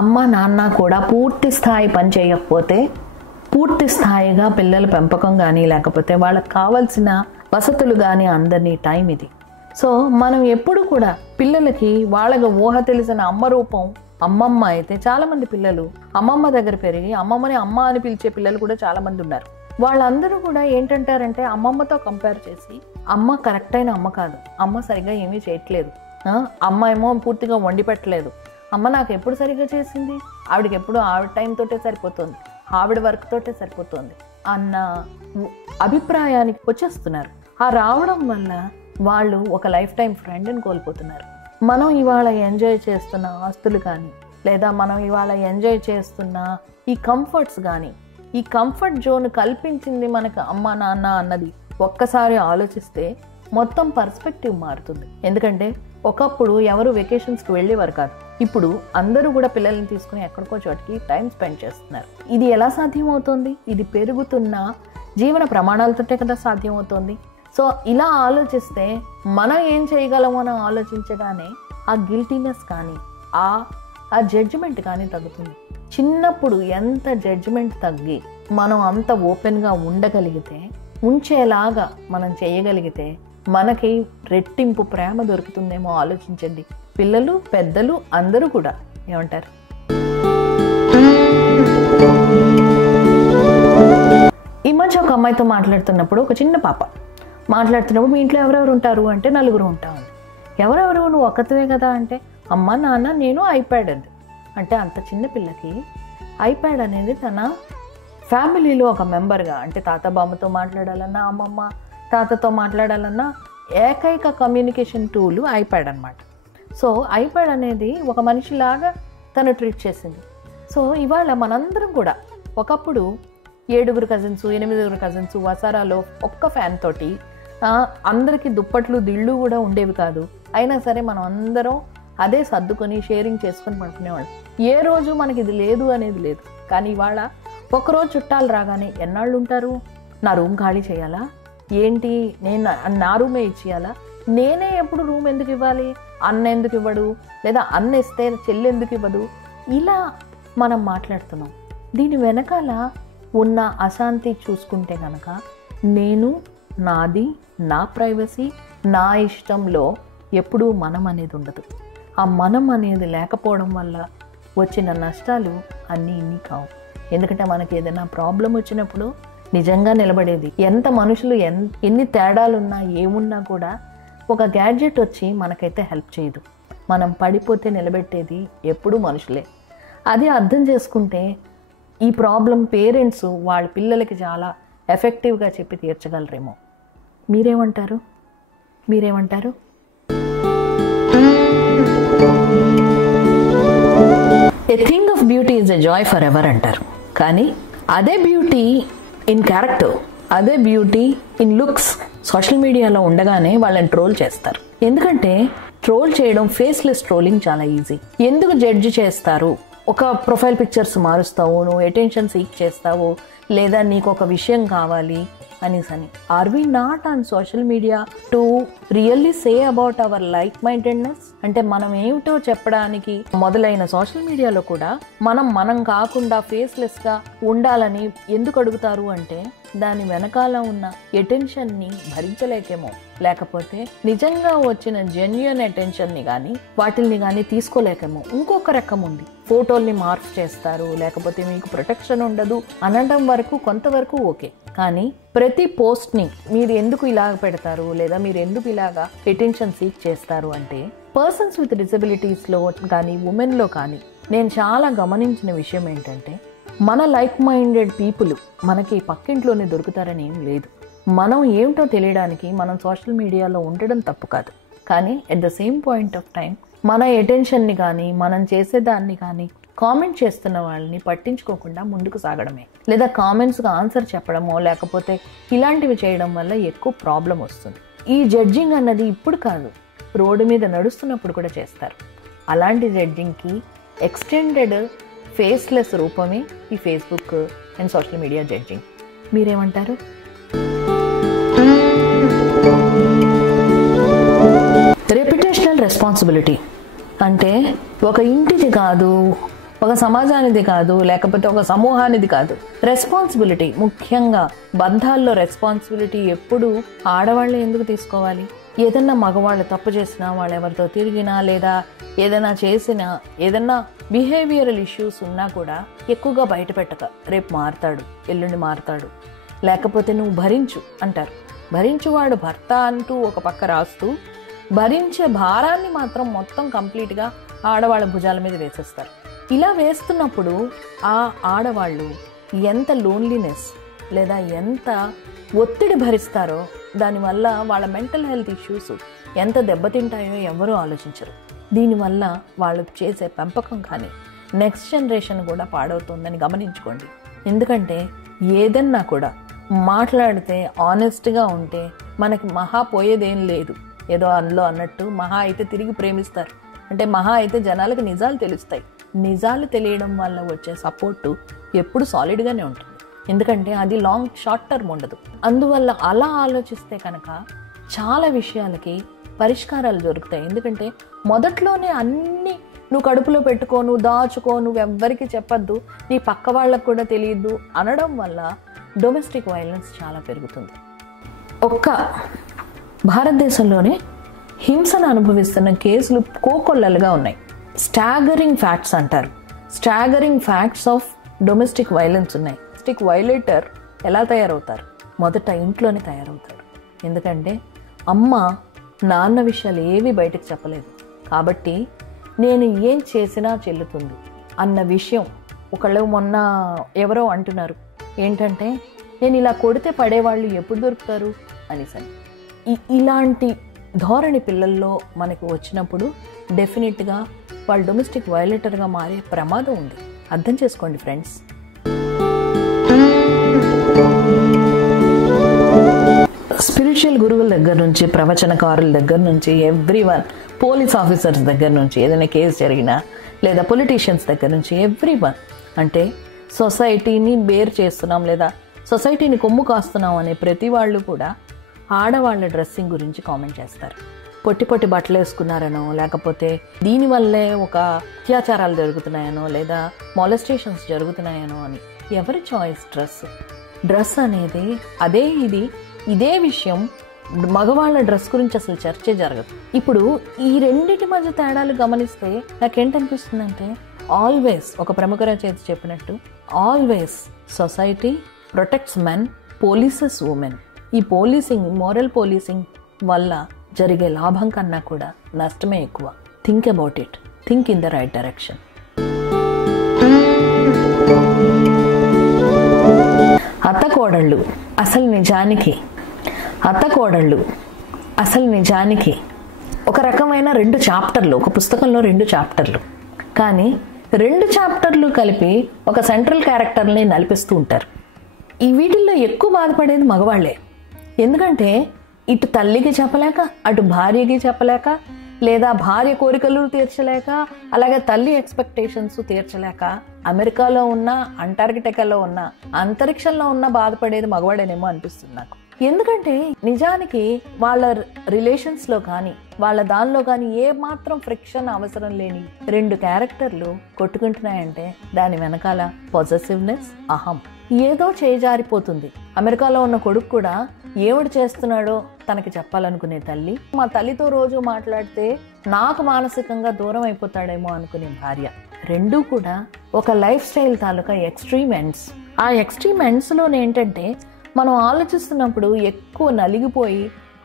అమ్మ నాన్న కూడా పూర్తి స్థాయి పని చేయకపోతే పూర్తి స్థాయిగా పిల్లల పెంపకం కానీ లేకపోతే వాళ్ళకి కావాల్సిన వసతులు కానీ అందరినీ టైం ఇది. సో మనం ఎప్పుడు కూడా పిల్లలకి వాళ్ళకి ఊహ తెలిసిన అమ్మ రూపం అమ్మమ్మ అయితే చాలామంది పిల్లలు అమ్మమ్మ దగ్గర పెరిగి అమ్మమ్మని అమ్మ అని పిలిచే పిల్లలు కూడా చాలామంది ఉన్నారు. వాళ్ళందరూ కూడా ఏంటంటారంటే అమ్మమ్మతో కంపేర్ చేసి అమ్మ కరెక్ట్ అయిన అమ్మ కాదు, అమ్మ సరిగ్గా ఏమీ చేయట్లేదు, అమ్మ ఏమో పూర్తిగా వండి పెట్టలేదు, అమ్మ నాకు ఎప్పుడు సరిగ్గా చేసింది, ఆవిడకి ఎప్పుడు ఆవిడ టైం తోటే సరిపోతుంది, ఆవిడ వర్క్ తోటే సరిపోతుంది అన్న అభిప్రాయానికి వచ్చేస్తున్నారు. ఆ రావడం వల్ల వాళ్ళు ఒక లైఫ్ టైం ఫ్రెండ్ని కోల్పోతున్నారు. మనం ఇవాళ ఎంజాయ్ చేస్తున్న ఆస్తులు కానీ లేదా మనం ఇవాళ ఎంజాయ్ చేస్తున్న ఈ కంఫర్ట్స్ కానీ ఈ కంఫర్ట్ జోన్ కల్పించింది మనకు అమ్మ నాన్న అన్నది ఒక్కసారి ఆలోచిస్తే మొత్తం పర్స్పెక్టివ్ మారుతుంది. ఎందుకంటే ఒకప్పుడు ఎవరు వెకేషన్స్కి వెళ్ళేవారు కాదు, ఇప్పుడు అందరూ కూడా పిల్లల్ని తీసుకుని ఎక్కడికో చోటికి టైం స్పెండ్ చేస్తున్నారు. ఇది ఎలా సాధ్యమవుతుంది? ఇది పెరుగుతున్న జీవన ప్రమాణాలతోటే కదా సాధ్యమవుతుంది. సో ఇలా ఆలోచిస్తే మనం ఏం చేయగలమో అని ఆలోచించగానే ఆ గిల్టీనెస్ కానీ ఆ జడ్జిమెంట్ కానీ తగ్గుతుంది. చిన్నప్పుడు ఎంత జడ్జిమెంట్ తగ్గి మనం అంత ఓపెన్గా ఉండగలిగితే, ఉంచేలాగా మనం చేయగలిగితే మనకి రెట్టింపు ప్రేమ దొరుకుతుందేమో ఆలోచించండి. పిల్లలు పెద్దలు అందరూ కూడా ఏమంటారు? ఈ మధ్య ఒక అమ్మాయితో మాట్లాడుతున్నప్పుడు ఒక చిన్న పాప మాట్లాడుతున్నప్పుడు మీ ఇంట్లో ఎవరెవరు ఉంటారు అంటే 4 ఉంటామని. ఎవరెవరు? నువ్వు ఒక్కతివే కదా అంటే అమ్మ నాన్న నేను ఐప్యాడ్ అంది. అంటే అంత చిన్న పిల్లకి ఐప్యాడ్ అనేది తన ఫ్యామిలీలో ఒక మెంబర్గా, అంటే తాత బామ్మతో మాట్లాడాలన్నా అమ్మమ్మ తాతతో మాట్లాడాలన్నా ఏకైక కమ్యూనికేషన్ టూల్ ఐప్యాడ్ అనమాట. సో ఐప్యాడ్ అనేది ఒక మనిషిలాగా తను ట్రీట్ చేసింది. సో ఇవాళ మనందరం కూడా ఒకప్పుడు 7 కజిన్స్ 8 కజిన్స్ వసారాలో ఒక్క ఫ్యాన్ తోటి అందరికీ దుప్పట్లు దిళ్ళు కూడా ఉండేవి కాదు. అయినా సరే మనం అందరం అదే సర్దుకొని షేరింగ్ చేసుకొని పడుకునేవాళ్ళం. ఏ రోజు మనకి ఇది లేదు అనేది లేదు. కానీ ఇవాళ ఒకరోజు చుట్టాలు రాగానే ఎన్నాళ్ళు ఉంటారు, నా రూమ్ ఖాళీ చేయాలా ఏంటి, నేను నా రూమే ఇచ్చేయాలా, నేనే ఎప్పుడు రూమ్ ఎందుకు ఇవ్వాలి, అన్న ఎందుకు ఇవ్వడు, లేదా అన్న ఇస్తే చెల్లి ఎందుకు ఇవ్వదు, ఇలా మనం మాట్లాడుతున్నాం. దీని వెనకాల ఉన్న అశాంతి చూసుకుంటే కనుక నేను నాది నా ప్రైవసీ నా ఇష్టంలో ఎప్పుడూ మనం అనేది ఉండదు. ఆ మనం అనేది లేకపోవడం వల్ల వచ్చిన నష్టాలు అన్నీ ఇన్ని కావు. ఎందుకంటే మనకి ఏదైనా ప్రాబ్లం వచ్చినప్పుడు నిజంగా నిలబడేది ఎంత మనుషులు ఎన్ని తేడాలున్నా ఏమున్నా కూడా ఒక గ్యాడ్జెట్ వచ్చి మనకైతే హెల్ప్ చేయదు. మనం పడిపోతే నిలబెట్టేది ఎప్పుడూ మనుషులే. అది అర్థం చేసుకుంటే ఈ ప్రాబ్లం పేరెంట్స్ వాళ్ళ పిల్లలకి చాలా ఎఫెక్టివ్గా చెప్పి తీర్చగలరేమో. మీరేమంటారు? A thing of beauty is a joy for ever అంటారు. కానీ అదే బ్యూటీ ఇన్ క్యారెక్టర్, అదే బ్యూటీ ఇన్ లుక్స్ సోషల్ మీడియాలో ఉండగానే వాళ్ళని ట్రోల్ చేస్తారు. ఎందుకంటే ట్రోల్ చేయడం, ఫేస్లెస్ ట్రోలింగ్ చాలా ఈజీ. ఎందుకు జడ్జి చేస్తారు? ఒక ప్రొఫైల్ పిక్చర్స్ మారుస్తావు, నువ్వు అటెన్షన్ సీక్ చేస్తావు, లేదా నీకు ఒక విషయం కావాలి అనేసని. Are we not on social media to really say about our like mindedness? అంటే మనం ఏమిటో చెప్పడానికి మొదలైన సోషల్ మీడియాలో కూడా మనం కాకుండా ఫేస్లెస్ గా ఉండాలని ఎందుకు అడుగుతారు అంటే దాని వెనకాల ఉన్న అటెన్షన్ ని భరించలేకేమో, లేకపోతే నిజంగా వచ్చిన జెన్యూన్ అటెన్షన్ ని కానీ వాటిల్ని కానీ తీసుకోలేకేమో. ఇంకొక రకం ఉంది, ఫోటోల్ని మార్క్ చేస్తారు, లేకపోతే మీకు ప్రొటెక్షన్ ఉండదు అనడం వరకు కొంతవరకు ఓకే. కానీ ప్రతి పోస్ట్ని మీరు ఎందుకు ఇలాగ పెడతారు, లేదా మీరు ఎందుకు ఇలాగా అటెన్షన్ సీక్ చేస్తారు అంటే పర్సన్స్ విత్ డిసబిలిటీస్లో కానీ ఉమెన్లో కానీ నేను చాలా గమనించిన విషయం ఏంటంటే మన లైక్ మైండెడ్ పీపుల్ మనకి పక్కింట్లోనే దొరుకుతారని ఏం లేదు. మనం ఏమిటో తెలియడానికి మనం సోషల్ మీడియాలో ఉండడం తప్పు కాదు. కానీ at the same point of time మన అటెన్షన్ని కానీ మనం చేసేదాన్ని కానీ కామెంట్ చేస్తున్న వాళ్ళని పట్టించుకోకుండా ముందుకు సాగడమే, లేదా కామెంట్స్గా ఆన్సర్ చెప్పడమో లేకపోతే ఇలాంటివి చేయడం వల్ల ఎక్కువ ప్రాబ్లం వస్తుంది. ఈ జడ్జింగ్ అన్నది ఇప్పుడు కాదు, రోడ్డు మీద నడుస్తున్నప్పుడు కూడా చేస్తారు. అలాంటి జడ్జింగ్కి ఎక్స్టెండెడ్ ఫేస్లెస్ రూపమే ఈ Facebook and social media judging. మీరేమంటారు? రెప్యుటేషనల్ రెస్పాన్సిబిలిటీ అంటే ఒక ఇంటిది కాదు, ఒక సమాజానిది కాదు, లేకపోతే ఒక సమూహానిది కాదు. రెస్పాన్సిబిలిటీ, ముఖ్యంగా బంధాల్లో రెస్పాన్సిబిలిటీ ఎప్పుడు ఆడవాళ్ళు ఎందుకు తీసుకోవాలి? ఏదన్నా మగవాళ్ళు తప్పు చేసినా, వాళ్ళు ఎవరితో తిరిగినా, లేదా ఏదైనా చేసినా, ఏదన్నా బిహేవియరల్ ఇష్యూస్ ఉన్నా కూడా ఎక్కువగా బయట పెట్టక, రేపు మారుతాడు, ఎల్లుండి మారుతాడు, లేకపోతే నువ్వు భరించు అంటారు. భరించువాడు భర్త అంటూ ఒక పక్క రాస్తూ, భరించే భారాన్ని మాత్రం మొత్తం కంప్లీట్గా ఆడవాళ్ళ భుజాల మీద వేసేస్తారు. ఇలా వేస్తున్నప్పుడు ఆ ఆడవాళ్ళు ఎంత లోన్లీనెస్ లేదా ఎంత ఒత్తిడి భరిస్తారో, దానివల్ల వాళ్ళ మెంటల్ హెల్త్ ఇష్యూస్ ఎంత దెబ్బతింటాయో ఎవరూ ఆలోచించరు. దీనివల్ల వాళ్ళు చేసే పెంపకం కానీ నెక్స్ట్ జనరేషన్ కూడా పాడవుతుందని గమనించుకోండి. ఎందుకంటే ఏదన్నా కూడా మాట్లాడితే ఆనెస్ట్గా ఉంటే మనకి మహా పోయేదేం లేదు. ఏదో అందులో అన్నట్టు మహా అయితే తిరిగి ప్రేమిస్తారు, అంటే మహా అయితే జనాలకు నిజాలు తెలుస్తాయి. నిజాలు తెలియడం వల్ల వచ్చే సపోర్టు ఎప్పుడు సాలిడ్గానే ఉంటుంది, ఎందుకంటే అది షార్ట్ టర్మ్ ఉండదు. అందువల్ల అలా ఆలోచిస్తే కనుక చాలా విషయాలకి పరిష్కారాలు దొరుకుతాయి. ఎందుకంటే మొదట్లోనే అన్నీ నువ్వు కడుపులో పెట్టుకో, నువ్వు దాచుకో, నువ్వు ఎవ్వరికి చెప్పద్దు, నీ పక్క వాళ్ళకు కూడా తెలియదు అనడం వల్ల డొమెస్టిక్ వైలెన్స్ చాలా పెరుగుతుంది. ఒక్క భారతదేశంలోనే హింసను అనుభవిస్తున్న కేసులు కోకొల్లలుగా ఉన్నాయి. స్టాగరింగ్ ఫ్యాక్ట్స్ అంటారు. Staggering facts of domestic violence ఉన్నాయి. డొమెస్టిక్ వైలేటర్ ఎలా తయారవుతారు? మొదట ఇంట్లోనే తయారవుతారు. ఎందుకంటే అమ్మ నాన్న విషయాలు ఏవి బయటకు చెప్పలేదు కాబట్టి నేను ఏం చేసినా చెల్లుతుంది అన్న విషయం. ఒకళ్ళు మొన్న ఎవరో అంటున్నారు ఏంటంటే, నేను ఇలా కొడితే పడేవాళ్ళు ఎప్పుడు దొరుకుతారు అనేసి. ఇలాంటి ధోరణి పిల్లల్లో మనకు వచ్చినప్పుడు డెఫినెట్గా వాళ్ళు డొమెస్టిక్ వైలేటర్గా మారే ప్రమాదం ఉంది. అర్థం చేసుకోండి ఫ్రెండ్స్. స్పిరిచువల్ గురువుల దగ్గర నుంచి, ప్రవచనకారుల దగ్గర నుంచి, ఎవ్రీవన్, పోలీస్ ఆఫీసర్స్ దగ్గర నుంచి, ఏదైనా కేసు జరిగినా, లేదా పొలిటీషియన్స్ దగ్గర నుంచి, ఎవ్రీవన్, అంటే సొసైటీని బేర్ చేస్తున్నాం లేదా సొసైటీని కొమ్ము కాస్తున్నాం అనే ప్రతి వాళ్ళు కూడా ఆడవాళ్ళ డ్రెస్సింగ్ గురించి కామెంట్ చేస్తారు. పొట్టి పొట్టి బట్టలు వేసుకున్నారనో, లేకపోతే దీనివల్లే ఒక అత్యాచారాలు జరుగుతున్నాయనో, లేదా మాలెస్టేషన్స్ జరుగుతున్నాయనో అని. ఎవరి చాయిస్ డ్రెస్ అనేది అదే. ఇదే విషయం మగవాళ్ళ డ్రెస్ గురించి అసలు చర్చే జరగదు. ఇప్పుడు ఈ రెండింటి మధ్య తేడాలు గమనిస్తే నాకేంటనిపిస్తుందంటే, ఆల్వేస్ ఒక ప్రముఖ రచయిత చెప్పినట్టు, always society protects men, polices women. ఈ పోలీసింగ్, మోరల్ పోలీసింగ్ వల్ల జరిగే లాభం కన్నా కూడా నష్టమే ఎక్కువ. Think about it, think in the right direction. అత్తకోడళ్ళు అసలు నిజానికి ఒక రకమైన 2 చాప్టర్లు, ఒక పుస్తకంలో 2 చాప్టర్లు, కానీ 2 చాప్టర్లు కలిపి ఒక సెంట్రల్ క్యారెక్టర్ని నలిపిస్తూ ఉంటారు. ఈ వీటిల్లో ఎక్కువ బాధపడేది మగవాళ్లే. ఎందుకంటే ఇటు తల్లికి చెప్పలేక, అటు భార్యకి చెప్పలేక, లేదా భార్య కోరికలు తీర్చలేక, అలాగే తల్లి ఎక్స్పెక్టేషన్స్ తీర్చలేక, అమెరికాలో ఉన్న, అంటార్కిటికాలో ఉన్న, అంతరిక్షంలో ఉన్న బాధపడేది మగవాడేనేమో అనిపిస్తుంది నాకు. ఎందుకంటే నిజానికి వాళ్ళ రిలేషన్స్లో కానీ, వాళ్ళ దానిలో కానీ ఏ మాత్రం ఫ్రిక్షన్ అవసరం లేని 2 క్యారెక్టర్లు కొట్టుకుంటున్నాయంటే దాని వెనకాల పొజెసివ్నెస్, అహం. ఏదో చేజారిపోతుంది. అమెరికాలో ఉన్న కొడుకు కూడా ఏమిటి చేస్తున్నాడో తనకి చెప్పాలనుకునే తల్లి, మా తల్లితో రోజు మాట్లాడితే నాకు మానసికంగా దూరం అయిపోతాడేమో అనుకునే భార్య. 2 కూడా ఒక లైఫ్ స్టైల్ తాలూకా ఎక్స్ట్రీమ్ ఎండ్స్. ఆ ఎక్స్ట్రీమ్ ఎండ్స్లోనే ఏంటంటే, మనం ఆలోచిస్తున్నప్పుడు ఎక్కువ నలిగిపోయి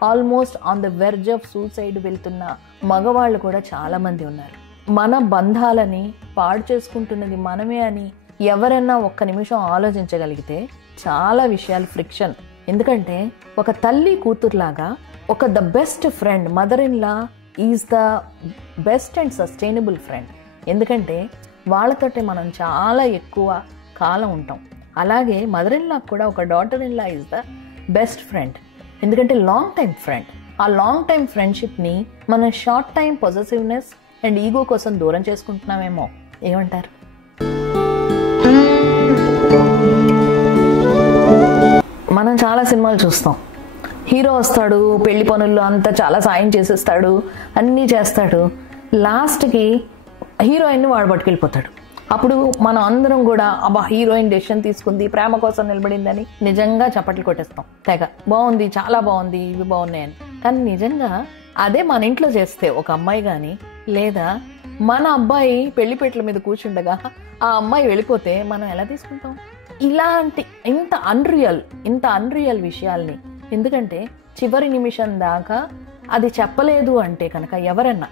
almost on the verge of suicide వెళ్తున్న మగవాళ్ళు కూడా చాలా మంది ఉన్నారు. మన బంధాలని పాడు చేసుకుంటున్నది మనమే అని ఎవరైనా ఒక్క నిమిషం ఆలోచించగలిగితే చాలా విషయాలు ఫ్రిక్షన్. ఎందుకంటే ఒక తల్లి కూతురులాగా, the best friend, mother in law is the best and sustainable friend. ఎందుకంటే వాళ్ళతోటి మనం చాలా ఎక్కువ కాలం ఉంటాం. అలాగే మదర్ ఇన్ లా కూడా ఒక daughter in law is the best friend. ఎందుకంటే లాంగ్ టైం ఫ్రెండ్. ఆ లాంగ్ టైం ఫ్రెండ్షిప్ని మనం short time possessiveness and ego కోసం దూరం చేసుకుంటున్నామేమో. ఏమంటారు? మనం చాలా సినిమాలు చూస్తాం. హీరో వస్తాడు, పెళ్లి పనుల్లో అంతా చాలా సాయం చేసేస్తాడు, అన్నీ చేస్తాడు. లాస్ట్కి హీరోయిన్ని వాడు పట్టుకెళ్ళిపోతాడు. అప్పుడు మనం అందరం కూడా అబ్బా హీరోయిన్ డెసిషన్ తీసుకుంది, ప్రేమ కోసం నిలబడిందని నిజంగా చప్పట్లు కొట్టేస్తాం తెగ. బాగుంది, చాలా బాగుంది, ఇవి బాగున్నాయని. కానీ నిజంగా అదే మన ఇంట్లో చేస్తే ఒక అమ్మాయి కానీ, లేదా మన అబ్బాయి పెళ్లిపేటల మీద కూర్చుండగా ఆ అమ్మాయి వెళ్ళిపోతే మనం ఎలా తీసుకుంటాం? ఇలాంటి ఇంత అన్రియల్ విషయాల్ని, ఎందుకంటే చివరి నిమిషం దాకా అది చెప్పలేదు అంటే కనుక, ఎవరన్నా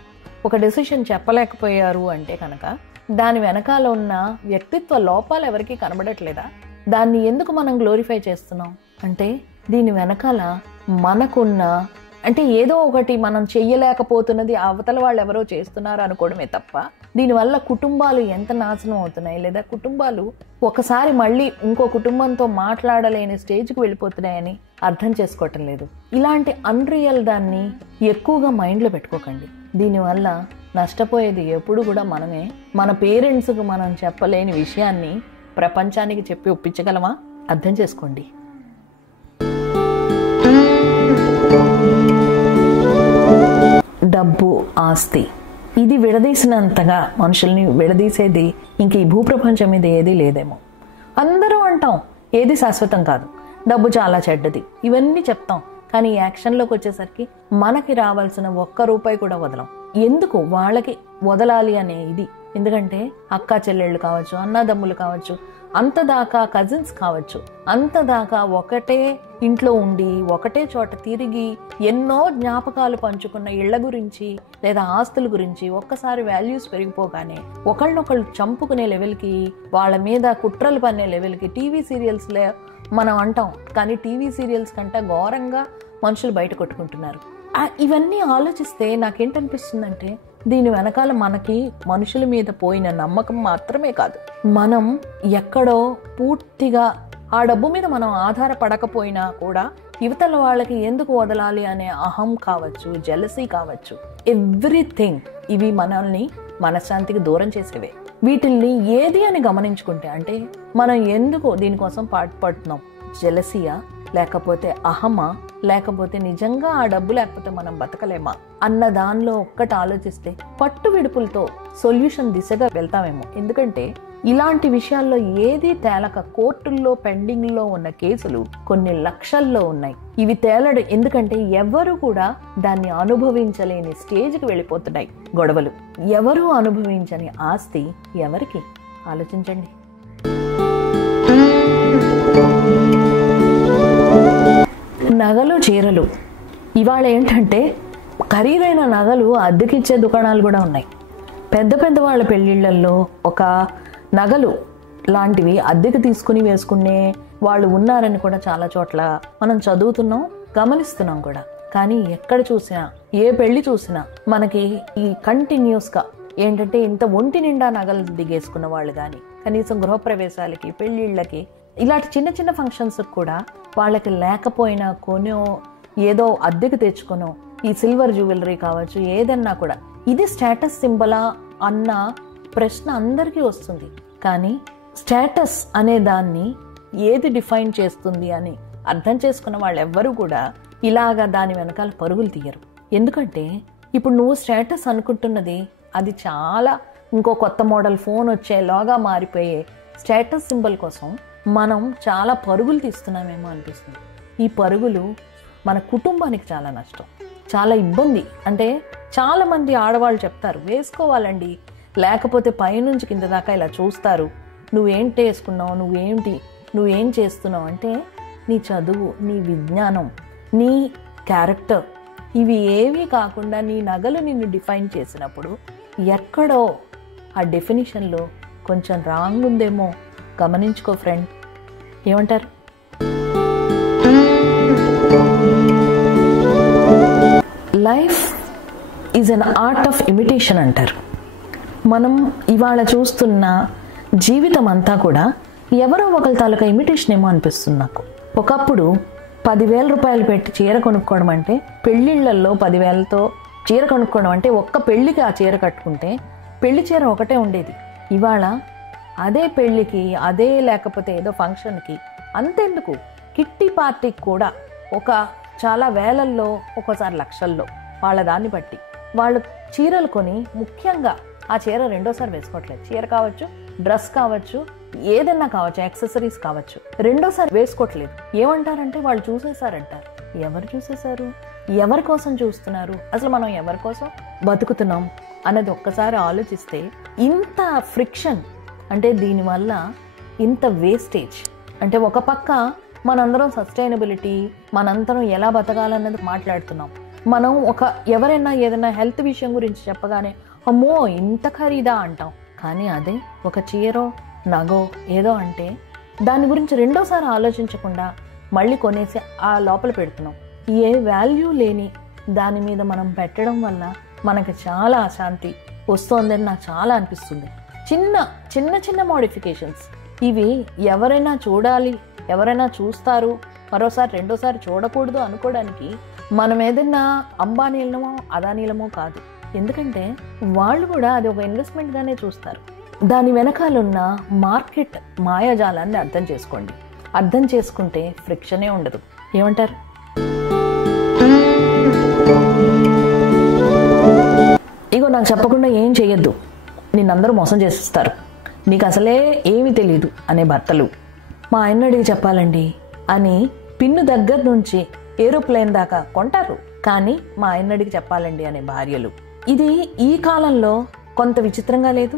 ఒక డెసిషన్ చెప్పలేకపోయారు అంటే కనుక దాని వెనకాల ఉన్న వ్యక్తిత్వ లోపాలు ఎవరికి కనబడట్లేదా? దాన్ని ఎందుకు మనం గ్లోరిఫై చేస్తున్నాం అంటే దీని వెనకాల మనకున్న అంటే ఏదో ఒకటి మనం చెయ్యలేకపోతున్నది అవతల వాళ్ళు ఎవరో చేస్తున్నారు అనుకోవడమే తప్ప, దీనివల్ల కుటుంబాలు ఎంత నాశనం అవుతున్నాయి, లేదా కుటుంబాలు ఒకసారి మళ్ళీ ఇంకో కుటుంబంతో మాట్లాడలేని స్టేజ్కి వెళ్ళిపోతున్నాయని అర్థం చేసుకోవటం లేదు. ఇలాంటి అన్రియల్ దాన్ని ఎక్కువగా మైండ్లో పెట్టుకోకండి. దీనివల్ల నష్టపోయేది ఎప్పుడు కూడా మనమే. మన పేరెంట్స్కి మనం చెప్పలేని విషయాన్ని ప్రపంచానికి చెప్పి ఒప్పించగలమా? అర్థం చేసుకోండి. డబ్బు, ఆస్తి ఇది విడదీసినంతగా మనుషుల్ని విడదీసేది ఇంక ఈ భూప్రపంచం మీద ఏదీ లేదేమో. అందరూ అంటాం ఏది శాశ్వతం కాదు, డబ్బు చాలా చెడ్డది, ఇవన్నీ చెప్తాం. కానీ యాక్షన్లోకి వచ్చేసరికి మనకి రావాల్సిన ₹1 కూడా వదలం. ఎందుకు వాళ్ళకి వదలాలి అనే ఇది? ఎందుకంటే అక్కా చెల్లెళ్ళు కావచ్చు, అన్నదమ్ములు కావచ్చు, అంతదాకా కజిన్స్ కావచ్చు, అంతదాకా ఒకటే ఇంట్లో ఉండి ఒకటే చోట తిరిగి ఎన్నో జ్ఞాపకాలు పంచుకున్న ఇళ్ల గురించి లేదా ఆస్తుల గురించి ఒక్కసారి వాల్యూస్ పెరిగిపోగానే ఒకళ్ళనొకళ్ళు చంపుకునే లెవెల్కి, వాళ్ళ మీద కుట్రలు పన్నే లెవెల్కి టీవీ సీరియల్స్లో మనం అంటాం. కానీ టీవీ సీరియల్స్ కంటే ఘోరంగా మనుషులు బయట కొట్టుకుంటున్నారు. ఇవన్నీ ఆలోచిస్తే నాకేంటనిపిస్తుందంటే దీని వెనకాల మనకి మనుషుల మీద పోయిన నమ్మకం మాత్రమే కాదు, మనం ఎక్కడో పూర్తిగా ఆ డబ్బు మీద మనం ఆధారపడకపోయినా కూడా యువతల వాళ్ళకి ఎందుకు వదలాలి అనే అహం కావచ్చు, జెలసీ కావచ్చు, ఎవ్రీథింగ్ ఇవి మనల్ని మనశ్శాంతికి దూరం చేసేవే. వీటిల్ని ఏది అని గమనించుకుంటే అంటే మనం ఎందుకు దీనికోసం పాటుపడుతున్నాం? జెలసీయా, లేకపోతే అహమా, లేకపోతే నిజంగా ఆ డబ్బు లేకపోతే మనం బతకలేమా అన్న దానిలో ఒక్కటి ఆలోచిస్తే పట్టు విడుపులతో సొల్యూషన్ దిశగా వెళ్తామేమో. ఎందుకంటే ఇలాంటి విషయాల్లో ఏది తేలక కోర్టుల్లో పెండింగ్లో ఉన్న కేసులు కొన్ని లక్షల్లో ఉన్నాయి. ఇవి తేలడు ఎందుకంటే ఎవరు కూడా దాన్ని అనుభవించలేని స్టేజ్కి వెళ్ళిపోతున్నాయి గొడవలు. ఎవరు అనుభవించని ఆస్తి ఎవరికి? ఆలోచించండి. నగలు, చీరలు ఇవాళ ఏంటంటే ఖరీదైన నగలు అద్దెకిచ్చే దుకాణాలు కూడా ఉన్నాయి. పెద్ద పెద్ద వాళ్ళ పెళ్ళిళ్ళల్లో ఒక నగలు లాంటివి అద్దెకి తీసుకుని వేసుకునే వాళ్ళు ఉన్నారని కూడా చాలా చోట్ల మనం చదువుతున్నాం, గమనిస్తున్నాం కూడా. కానీ ఎక్కడ చూసినా, ఏ పెళ్లి చూసినా మనకి ఈ కంటిన్యూస్గా ఏంటంటే ఇంత ఒంటి నిండా నగలు దిగేసుకున్న వాళ్ళు కానీ, కనీసం గృహప్రవేశాలకి, పెళ్ళిళ్ళకి, ఇలాంటి చిన్న చిన్న ఫంక్షన్స్ కూడా వాళ్ళకి లేకపోయినా కొనో ఏదో అద్దెకు తెచ్చుకొనో ఈ సిల్వర్ జ్యువెలరీ కావచ్చు ఏదన్నా కూడా ఇది స్టేటస్ సింబలా అన్న ప్రశ్న అందరికీ వస్తుంది. కానీ స్టేటస్ అనే దాన్ని ఏది డిఫైన్ చేస్తుంది అని అర్థం చేసుకున్న వాళ్ళు ఎవ్వరూ కూడా ఇలాగా దాని వెనకాల పరుగులు తీయరు. ఎందుకంటే ఇప్పుడు నువ్వు స్టేటస్ అనుకుంటున్నది అది చాలా ఇంకో కొత్త మోడల్ ఫోన్ వచ్చేలాగా మారిపోయే స్టేటస్ సింబల్ కోసం మనం చాలా పరుగులు తీస్తున్నామేమో అనిపిస్తుంది. ఈ పరుగులు మన కుటుంబానికి చాలా నష్టం, చాలా ఇబ్బంది. అంటే చాలామంది ఆడవాళ్ళు చెప్తారు వేసుకోవాలండి, లేకపోతే పైనుంచి కింద దాకా ఇలా చూస్తారు, నువ్వేంటి వేసుకున్నావు, నువ్వేం చేస్తున్నావు అంటే నీ చదువు, నీ విజ్ఞానం, నీ క్యారెక్టర్ ఇవి ఏవీ కాకుండా నీ నగలు నిన్ను డిఫైన్ చేసినప్పుడు ఎక్కడో ఆ డెఫినిషన్లో కొంచెం రాంగ్ ఉందేమో గమనించుకో ఫ్రెండ్. ఏమంటారు? Life is an art of imitation అంటారు. మనం ఇవాళ చూస్తున్న జీవితం అంతా కూడా ఎవరో ఒకరి తాలూకా ఇమిటేషన్ ఏమో అనిపిస్తుంది నాకు. ఒకప్పుడు 10,000 రూపాయలు పెట్టి చీర కొనుక్కోవడం అంటే, పెళ్ళిళ్ళల్లో 10,000తో చీర కొనుక్కోవడం అంటే ఒక్క పెళ్ళికి ఆ చీర కట్టుకుంటే పెళ్లి చీర ఒకటే ఉండేది. ఇవాళ అదే పెళ్ళికి, అదే లేకపోతే ఏదో ఫంక్షన్కి, అంతెందుకు కిట్టి పార్టీకి కూడా ఒక చాలా వేలల్లో, ఒక్కోసారి లక్షల్లో వాళ్ళ దాన్ని బట్టి వాళ్ళు చీరలు కొని, ముఖ్యంగా ఆ చీర రెండోసారి వేసుకోవట్లేదు. చీర కావచ్చు, డ్రెస్ కావచ్చు, ఏదన్నా కావచ్చు, యాక్సెసరీస్ కావచ్చు, రెండోసారి వేసుకోవట్లేదు. ఏమంటారంటే వాళ్ళు చూసేశారంటారు. ఎవరు చూసేశారు? ఎవరి కోసం చూస్తున్నారు? అసలు మనం ఎవరి కోసం బతుకుతున్నాం అన్నది ఒక్కసారి ఆలోచిస్తే ఇంత ఫ్రిక్షన్, అంటే దీనివల్ల ఇంత వేస్టేజ్. అంటే ఒక పక్క మనందరం సస్టైనబిలిటీ, మనందరం ఎలా బతకాలన్నది మాట్లాడుతున్నాం. మనం ఎవరైనా ఏదైనా హెల్త్ విషయం గురించి చెప్పగానే అమ్మో ఇంత ఖరీదా అంటాం. కానీ అదే ఒక చీరో నగో ఏదో అంటే దాని గురించి రెండోసారి ఆలోచించకుండా మళ్ళీ కొనేసి ఆ లోపల పెడుతున్నాం. ఏ వాల్యూ లేని దాని మీద మనం పెట్టడం వల్ల మనకి చాలా అశాంతి వస్తుందని నాకు చాలా అనిపిస్తుంది. చిన్న చిన్న మోడిఫికేషన్స్ ఇవి ఎవరైనా చూడాలి, ఎవరైనా చూస్తారు, మరోసారి రెండోసారి చూడకూడదు అనుకోవడానికి మనం ఏదైనా అంబానీలమో అదానీలమో కాదు. ఎందుకంటే వాళ్ళు కూడా అది ఒక ఇన్వెస్ట్మెంట్గానే చూస్తారు. దాని వెనకాలన్న మార్కెట్ మాయాజాలాన్ని అర్థం చేసుకోండి. అర్థం చేసుకుంటే ఫ్రిక్షనే ఉండదు. ఏమంటారు? ఇగో నాకు చెప్పకుండా ఏం చెయ్యొద్దు, నిన్నందరూ మోసం చేసిస్తారు, నీకు అసలే ఏమీ తెలియదు అనే భర్తలు, మా ఆయన అడిగి చెప్పాలండి అని పిన్ను దగ్గర నుంచి ఏరోప్లేన్ దాకా కొంటారు, కానీ మా ఆయన అడిగి చెప్పాలండి అనే భార్యలు. ఇది ఈ కాలంలో కొంత విచిత్రంగా లేదు?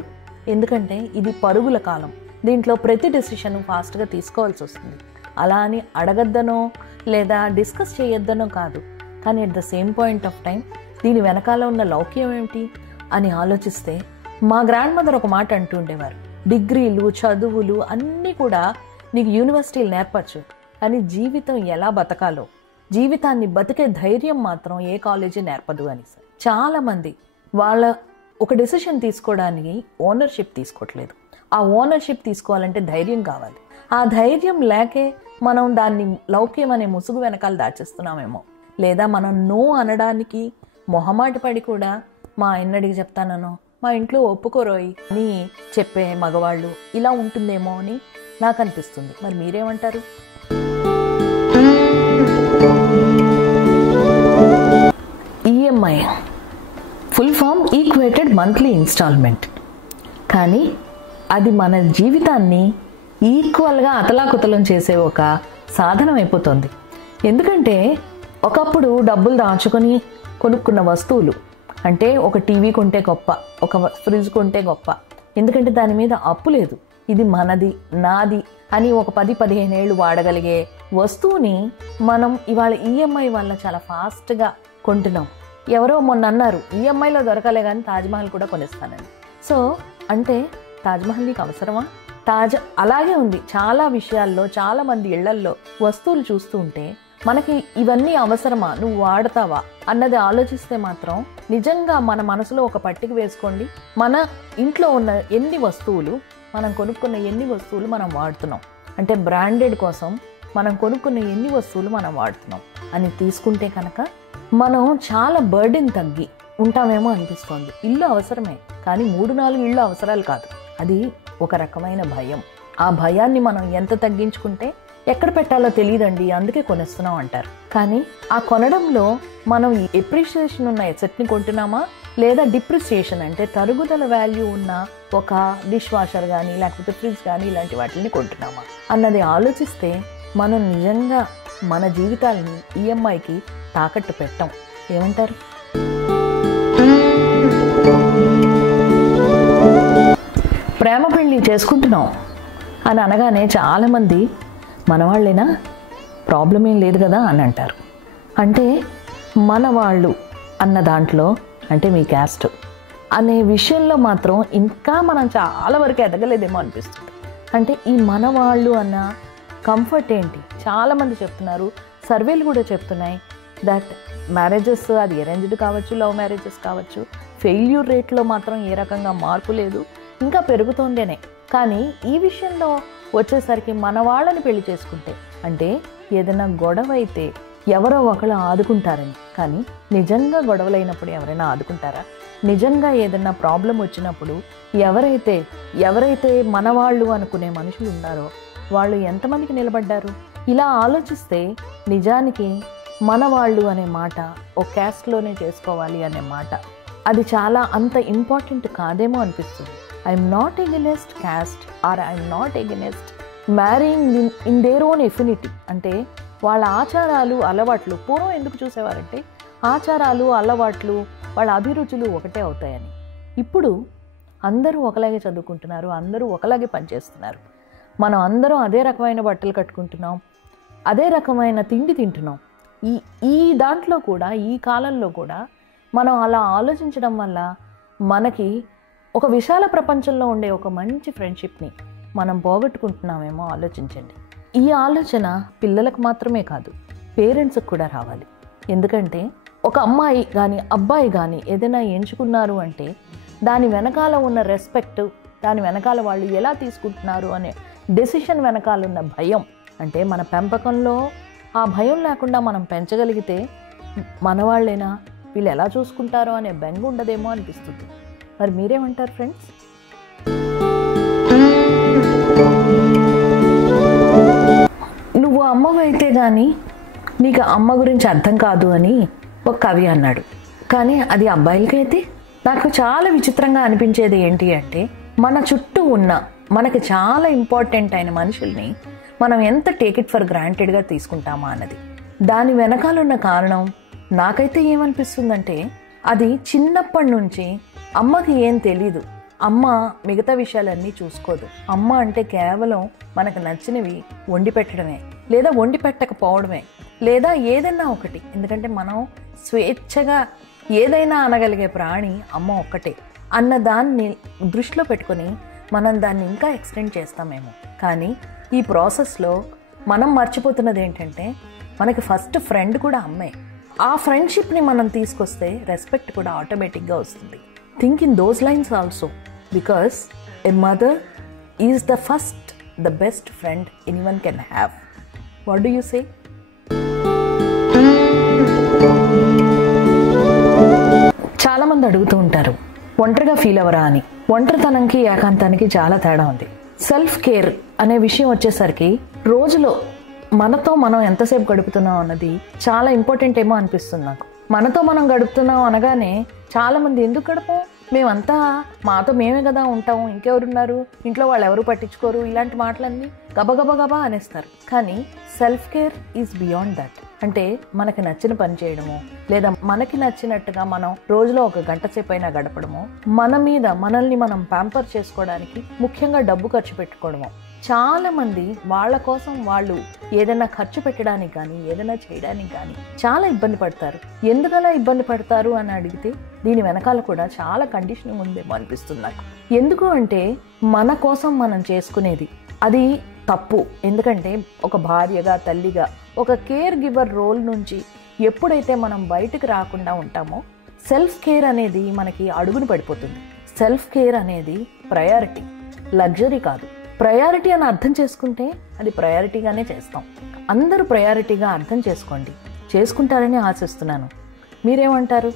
ఎందుకంటే ఇది పరుగుల కాలం. దీంట్లో ప్రతి డెసిషన్ ఫాస్ట్గా తీసుకోవాల్సి వస్తుంది. అలా అని అడగద్దనో లేదా డిస్కస్ చేయొద్దనో కాదు, కానీ at the same point of time దీని వెనకాల ఉన్న లౌక్యం ఏమిటి అని ఆలోచిస్తే మా గ్రాండ్ మదర్ ఒక మాట అంటూ ఉండేవారు, డిగ్రీలు చదువులు అన్నీ కూడా నీకు యూనివర్సిటీలు నేర్పచ్చు, కానీ జీవితం ఎలా బతకాలో, జీవితాన్ని బతికే ధైర్యం మాత్రం ఏ కాలేజీ నేర్పదు అని. చాలామంది వాళ్ళ ఒక డెసిషన్ తీసుకోవడానికి ఓనర్షిప్ తీసుకోవట్లేదు. ఆ ఓనర్షిప్ తీసుకోవాలంటే ధైర్యం కావాలి. ఆ ధైర్యం లేకే మనం దాన్ని లౌక్యం అనే ముసుగు వెనకాల దాచేస్తున్నామేమో. లేదా మనం నో అనడానికి మొహమాట పడి కూడా మా ఆయన అడిగి చెప్తానో, మా ఇంట్లో ఒప్పుకోరోయి అని చెప్పే మగవాళ్ళు ఇలా ఉంటుందేమో అని నాకు అనిపిస్తుంది. మరి మీరేమంటారు? EMI full form equated monthly instalment. కానీ అది మన జీవితాన్ని ఈక్వల్గా అతలాకుతలం చేసే ఒక సాధనం అయిపోతుంది. ఎందుకంటే ఒకప్పుడు డబ్బులు దాచుకొని కొనుక్కున్న వస్తువులు, అంటే ఒక టీవీ కొంటే గొప్ప, ఒక ఫ్రిడ్జ్ కొంటే గొప్ప, ఎందుకంటే దాని మీద అప్పు లేదు, ఇది మనది నాది అని ఒక 10-15 ఏళ్ళు వాడగలిగే వస్తువుని మనం ఇవాళ ఈఎంఐ వల్ల చాలా ఫాస్ట్గా కొంటున్నాం. ఎవరో మొన్న అన్నారు ఈఎంఐలో దొరకలే కానీ తాజ్మహల్ కూడా కొనిస్తానని. సో అంటే తాజ్మహల్ నీకు అవసరమా? అలాగే ఉంది చాలా విషయాల్లో. చాలా మంది ఇళ్లల్లో వస్తువులు చూస్తూ ఉంటే మనకి ఇవన్నీ అవసరమా, నువ్వు వాడతావా అన్నది ఆలోచిస్తే మాత్రం నిజంగా మన మనసులో ఒక పట్టిక వేసుకోండి. మన ఇంట్లో ఉన్న ఎన్ని వస్తువులు, మనం కొనుక్కున్న ఎన్ని వస్తువులు మనం వాడుతున్నాం, అంటే బ్రాండెడ్ కోసం మనం కొనుక్కున్న ఎన్ని వస్తువులు మనం వాడుతున్నాం అని తీసుకుంటే కనుక మనం చాలా బర్డెన్ తగ్గి ఉంటామేమో అనిపిస్తోంది. ఇల్లు అవసరమే, కానీ 3-4 ఇళ్ళు అవసరాలు కాదు. అది ఒక రకమైన భయం. ఆ భయాన్ని మనం ఎంత తగ్గించుకుంటే ఎక్కడ పెట్టాలో తెలియదండి, అందుకే కొనేస్తున్నాం అంటారు. కానీ ఆ కొనడంలో మనం ఎప్రిషియేషన్ ఉన్న ఎసెట్ని కొంటున్నామా, లేదా డిప్రిసియేషన్ అంటే తరుగుదల వాల్యూ ఉన్న ఒక డిష్ వాషర్ కానీ లేకపోతే ఫ్రిడ్జ్ కానీ ఇలాంటి వాటిని కొంటున్నామా అన్నది ఆలోచిస్తే మనం నిజంగా మన జీవితాలని ఈఎంఐకి తాకట్టు పెట్టాం. ఏమంటారు? ప్రేమ పెళ్ళి చేసుకుంటున్నాం అని అనగానే చాలామంది మనవాళ్ళేనా, ప్రాబ్లం ఏం లేదు కదా అని అంటారు. అంటే మనవాళ్ళు అన్న దాంట్లో అంటే మీ క్యాస్ట్ అనే విషయంలో మాత్రం ఇంకా మనం చాలా వరకు ఎదగలేదేమో అనిపిస్తుంది. అంటే ఈ మనవాళ్ళు అన్న కంఫర్ట్ ఏంటి? చాలామంది చెప్తున్నారు, సర్వేలు కూడా చెప్తున్నాయి దట్ మ్యారేజెస్, అది అరేంజ్డ్ కావచ్చు, లవ్ మ్యారేజెస్ కావచ్చు, ఫెయిల్యూర్ రేట్లో మాత్రం ఏ రకంగా మార్పు లేదు, ఇంకా పెరుగుతోందేనే. కానీ ఈ విషయంలో వచ్చేసరికి మన వాళ్ళని పెళ్లి చేసుకుంటే అంటే ఏదైనా గొడవ అయితే ఎవరో ఒకళ్ళు ఆదుకుంటారని, కానీ నిజంగా గొడవలైనప్పుడు ఎవరైనా ఆదుకుంటారా? నిజంగా ఏదైనా ప్రాబ్లం వచ్చినప్పుడు ఎవరైతే మనవాళ్ళు అనుకునే మనుషులు ఉన్నారో వాళ్ళు ఎంతమందికి నిలబడ్డారు? ఇలా ఆలోచిస్తే నిజానికి మనవాళ్ళు అనే మాట ఒక క్యాస్ట్లోనే చేసుకోవాలి అనే మాట అది చాలా అంత ఇంపార్టెంట్ కాదేమో అనిపిస్తుంది. I'm not against caste or I'm not against marrying in their own affinity. అంటే వాళ్ళ ఆచారాలు అలవాట్లు పూర్వం ఎందుకు చూసేవారంటే ఆచారాలు అలవాట్లు వాళ్ళ అభిరుచులు ఒకటే అవుతాయని. ఇప్పుడు అందరూ ఒకలాగే చదువుకుంటున్నారు, అందరూ ఒకలాగే పనిచేస్తున్నారు, మనం అందరం అదే రకమైన బట్టలు కట్టుకుంటున్నాం, అదే రకమైన తిండి తింటున్నాం. ఈ దాంట్లో కూడా ఈ కాలంలో కూడా మనం అలా ఆలోచించడం వల్ల మనకి ఒక విశాల ప్రపంచంలో ఉండే ఒక మంచి ఫ్రెండ్షిప్ని మనం పోగొట్టుకుంటున్నామేమో ఆలోచించండి. ఈ ఆలోచన పిల్లలకు మాత్రమే కాదు, పేరెంట్స్కి కూడా రావాలి. ఎందుకంటే ఒక అమ్మాయి కానీ అబ్బాయి కానీ ఏదైనా ఎంచుకున్నారు అంటే దాని వెనకాల ఉన్న రెస్పెక్ట్, దాని వెనకాల వాళ్ళు ఎలా తీసుకుంటున్నారు అనే డెసిషన్ వెనకాల ఉన్న భయం, అంటే మన పెంపకంలో ఆ భయం లేకుండా మనం పెంచగలిగితే మనవాళ్ళైనా వీళ్ళు ఎలా చూసుకుంటారో అనే బెంగ ఉండదేమో అనిపిస్తుంది. మరి మీరేమంటారు ఫ్రెండ్స్? నువ్వు అమ్మవైతే కానీ నీకు అమ్మ గురించి అర్థం కాదు అని ఒక కవి అన్నాడు. కానీ అది అబ్బాయిలకైతే నాకు చాలా విచిత్రంగా అనిపించేది ఏంటి అంటే మన చుట్టూ ఉన్న మనకి చాలా ఇంపార్టెంట్ అయిన మనుషుల్ని మనం ఎంత టేక్ ఇట్ ఫర్ గ్రాంటెడ్గా తీసుకుంటామా అన్నది. దాని వెనకాలన్న కారణం నాకైతే ఏమనిపిస్తుందంటే అది చిన్నప్పటి నుంచి అమ్మకి ఏం తెలీదు, అమ్మ మిగతా విషయాలన్నీ చూసుకోదు. అమ్మ అంటే కేవలం మనకు నచ్చినవి వండి పెట్టడమే, లేదా వండి పెట్టకపోవడమే, లేదా ఏదైనా ఒకటి. ఎందుకంటే మనం స్వేచ్ఛగా ఏదైనా అనగలిగే ప్రాణి అమ్మ ఒక్కటే అన్న దాన్ని దృష్టిలో పెట్టుకొని మనం దాన్ని ఇంకా ఎక్స్టెండ్ చేస్తామేమో. కానీ ఈ ప్రాసెస్లో మనం మర్చిపోతున్నది ఏంటంటే మనకి ఫస్ట్ ఫ్రెండ్ కూడా అమ్మే. ఆ ఫ్రెండ్షిప్ని మనం తీసుకొస్తే రెస్పెక్ట్ కూడా ఆటోమేటిక్గా వస్తుంది. Think in those lines also, because a mother is the first, the best friend anyone can have. What do you say? చాలామంది అడుగుతూ ఉంటారు ఒంటరిగా ఫీల్ అవ్వరా అని. ఒంటరితనంకి ఏకాంతానికి చాలా తేడా ఉంది. సెల్ఫ్ కేర్ అనే విషయం వచ్చేసరికి రోజులో మనతో మనం ఎంతసేపు గడుపుతున్నాం అన్నది చాలా ఇంపార్టెంట్ ఏమో అనిపిస్తుంది నాకు. మనతో మనం గడుపుతున్నాం అనగానే చాలామంది ఎందుకు గడపం, మేమంతా మాతో మేమే కదా ఉంటాము, ఇంకెవరున్నారు, ఇంట్లో వాళ్ళు ఎవరు పట్టించుకోరు, ఇలాంటి మాటలన్నీ గబగబా అనేస్తారు. కానీ self care is beyond that. అంటే మనకి నచ్చిన పని చేయడము, లేదా మనకి నచ్చినట్టుగా మనం రోజులో ఒక గంట సేపు అయినా గడపడము, మన మీద మనల్ని మనం ప్యాంపర్ చేసుకోవడానికి ముఖ్యంగా డబ్బు ఖర్చు పెట్టుకోవడము. చాలా మంది వాళ్ళ కోసం వాళ్ళు ఏదైనా ఖర్చు పెట్టడానికి కానీ ఏదైనా చేయడానికి కానీ చాలా ఇబ్బంది పడతారు. ఎందుకలా ఇబ్బంది పడతారు అని అడిగితే దీని వెనకాల కూడా చాలా కండిషనింగ్ ఉందేమో అనిపిస్తుంది నాకు. ఎందుకు అంటే మన కోసం మనం చేసుకునేది అది తప్పు. ఎందుకంటే ఒక భార్యగా, తల్లిగా, ఒక కేర్ గివర్ రోల్ నుంచి ఎప్పుడైతే మనం బయటకు రాకుండా ఉంటామో సెల్ఫ్ కేర్ అనేది మనకి అడుగును పడిపోతుంది. సెల్ఫ్ కేర్ అనేది ప్రయారిటీ, లగ్జరీ కాదు. ప్రయారిటీ అని అర్థం చేసుకుంటే అది ప్రయారిటీగానే చేస్తాం. అందరూ ప్రయారిటీగా అర్థం చేసుకోండి, చేసుకుంటారని ఆశిస్తున్నాను. మీరేమంటారు?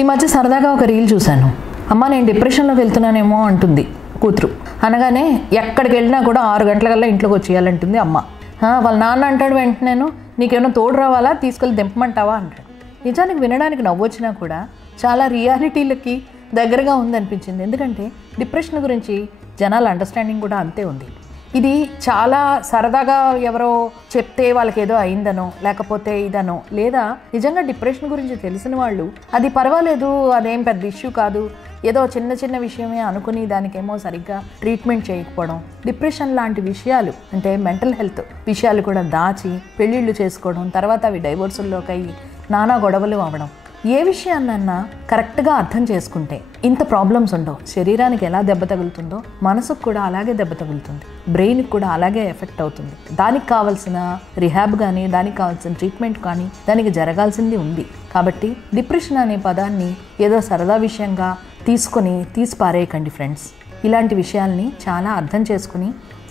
ఈ మధ్య సరదాగా ఒక రీల్ చూశాను. అమ్మ నేను డిప్రెషన్లోకి వెళ్తున్నానేమో అంటుంది కూతురు. అనగానే ఎక్కడికి వెళ్ళినా కూడా 6 గంటలకల్లా ఇంట్లోకి వచ్చేయాలంటుంది అమ్మ. వాళ్ళ నాన్న అంటాడు వెంటనేను, నీకేమైనా తోడు రావాలా, తీసుకెళ్ళి దింపమంటావా అంటాడు. నిజానికి వినడానికి నవ్వొచ్చినా కూడా చాలా రియాలిటీలకి దగ్గరగా ఉందనిపించింది. ఎందుకంటే డిప్రెషన్ గురించి జనాల అండర్స్టాండింగ్ కూడా అంతే ఉంది. ఇది చాలా సరదాగా ఎవరో చెప్తే వాళ్ళకి ఏదో అయిందనో, లేకపోతే ఇదనో, లేదా నిజంగా డిప్రెషన్ గురించి తెలిసిన వాళ్ళు అది పర్వాలేదు, అదేం పెద్ద ఇష్యూ కాదు, ఏదో చిన్న చిన్న విషయమే అనుకుని దానికేమో సరిగ్గా ట్రీట్మెంట్ చేయకపోవడం, డిప్రెషన్ లాంటి విషయాలు అంటే మెంటల్ హెల్త్ విషయాలు కూడా దాచి పెళ్ళిళ్ళు చేసుకోవడం, తర్వాత అవి డైవోర్సుల్లోకి అయ్యి నానా గొడవలు అవ్వడం. ఏ విషయాన్నన్నా కరెక్ట్గా అర్థం చేసుకుంటే ఇంత ప్రాబ్లమ్స్ ఉండవు. శరీరానికి ఎలా దెబ్బ తగులుతుందో మనసుకు కూడా అలాగే దెబ్బ తగులుతుంది, బ్రెయిన్కి కూడా అలాగే ఎఫెక్ట్ అవుతుంది. దానికి కావాల్సిన రిహాబ్ కానీ, దానికి కావాల్సిన ట్రీట్మెంట్ కానీ దానికి జరగాల్సింది ఉంది. కాబట్టి డిప్రెషన్ అనే పదాన్ని ఏదో సరదా విషయంగా తీసి పారేయకండి ఫ్రెండ్స్. ఇలాంటి విషయాల్ని చాలా అర్థం చేసుకుని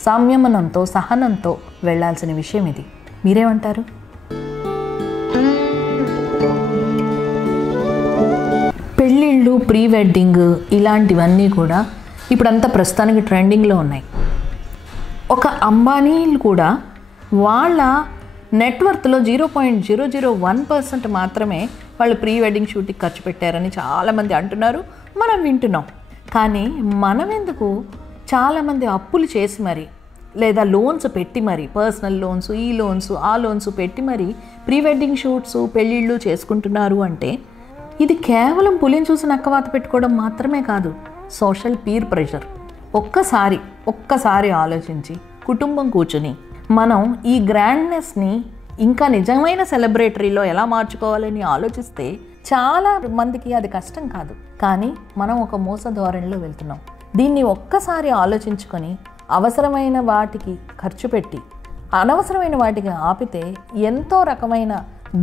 సంయమనంతో, సహనంతో వెళ్లాల్సిన విషయం ఇది. మీరేమంటారు? పెళ్ళిళ్ళు, ప్రీ వెడ్డింగ్ ఇలాంటివన్నీ కూడా ఇప్పుడంతా ప్రస్తుతానికి ట్రెండింగ్లో ఉన్నాయి. ఒక అంబానీలు కూడా వాళ్ళ నెట్వర్త్లో 0.001% మాత్రమే వాళ్ళు ప్రీ వెడ్డింగ్ షూట్కి ఖర్చు పెట్టారని చాలామంది అంటున్నారు, మనం వింటున్నాం. కానీ మనం ఎందుకు చాలామంది అప్పులు చేసి మరి లేదా లోన్స్ పెట్టి మరి, పర్సనల్ లోన్స్, ఈ లోన్స్ ఆ లోన్స్ పెట్టి మరి ప్రీ వెడ్డింగ్ షూట్స్ పెళ్ళిళ్ళు చేసుకుంటున్నారు అంటే ఇది కేవలం పులిని చూసి నక్కవాత పెట్టుకోవడం మాత్రమే కాదు, సోషల్ పీర్ ప్రెషర్. ఒక్కసారి ఆలోచించి కుటుంబం కూర్చుని మనం ఈ గ్రాండ్నెస్ని ఇంకా నిజమైన సెలబ్రేటరీలో ఎలా మార్చుకోవాలని ఆలోచిస్తే చాలా మందికి అది కష్టం కాదు. కానీ మనం ఒక మోస ధోరణిలో వెళ్తున్నాం. దీన్ని ఒక్కసారి ఆలోచించుకొని అవసరమైన వాటికి ఖర్చు పెట్టి అనవసరమైన వాటికి ఆపితే ఎంతో రకమైన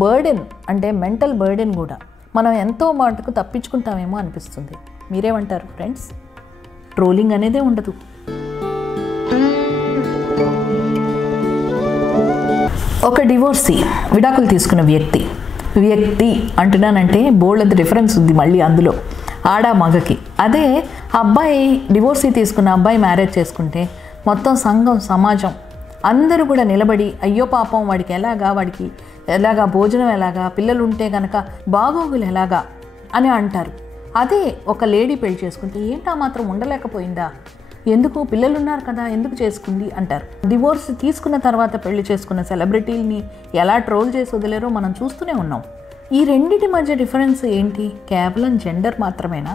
బర్డెన్, అంటే మెంటల్ బర్డెన్ కూడా మనం ఎంతో మటుకు తప్పించుకుంటామేమో అనిపిస్తుంది. మీరేమంటారు ఫ్రెండ్స్? ట్రోలింగ్ అనేదే ఉండదు. ఒక డివోర్సీ, విడాకులు తీసుకున్న వ్యక్తి అంటున్నానంటే బోల్డ్ డిఫరెన్స్ ఉంది మళ్ళీ అందులో, ఆడ మగకి. అదే అబ్బాయి డివోర్సీ తీసుకున్న అబ్బాయి మ్యారేజ్ చేసుకుంటే మొత్తం సంఘం, సమాజం అందరూ కూడా నిలబడి అయ్యో పాపం వాడికి ఎలాగా భోజనం ఎలాగా, పిల్లలు ఉంటే కనుక బాగోగులు ఎలాగా అని అంటారు. అదే ఒక లేడీ పెళ్లి చేసుకుంటే ఏంటా మాత్రం ఉండలేకపోయిందా, ఎందుకు పిల్లలు ఉన్నారు కదా ఎందుకు చేసుకుంది అంటారు. డివోర్స్ తీసుకున్న తర్వాత పెళ్లి చేసుకున్న సెలబ్రిటీలని ఎలా ట్రోల్ చేసి వదిలేరో మనం చూస్తూనే ఉన్నాం. ఈ రెండింటి మధ్య డిఫరెన్స్ ఏంటి? కేవలం జెండర్ మాత్రమేనా?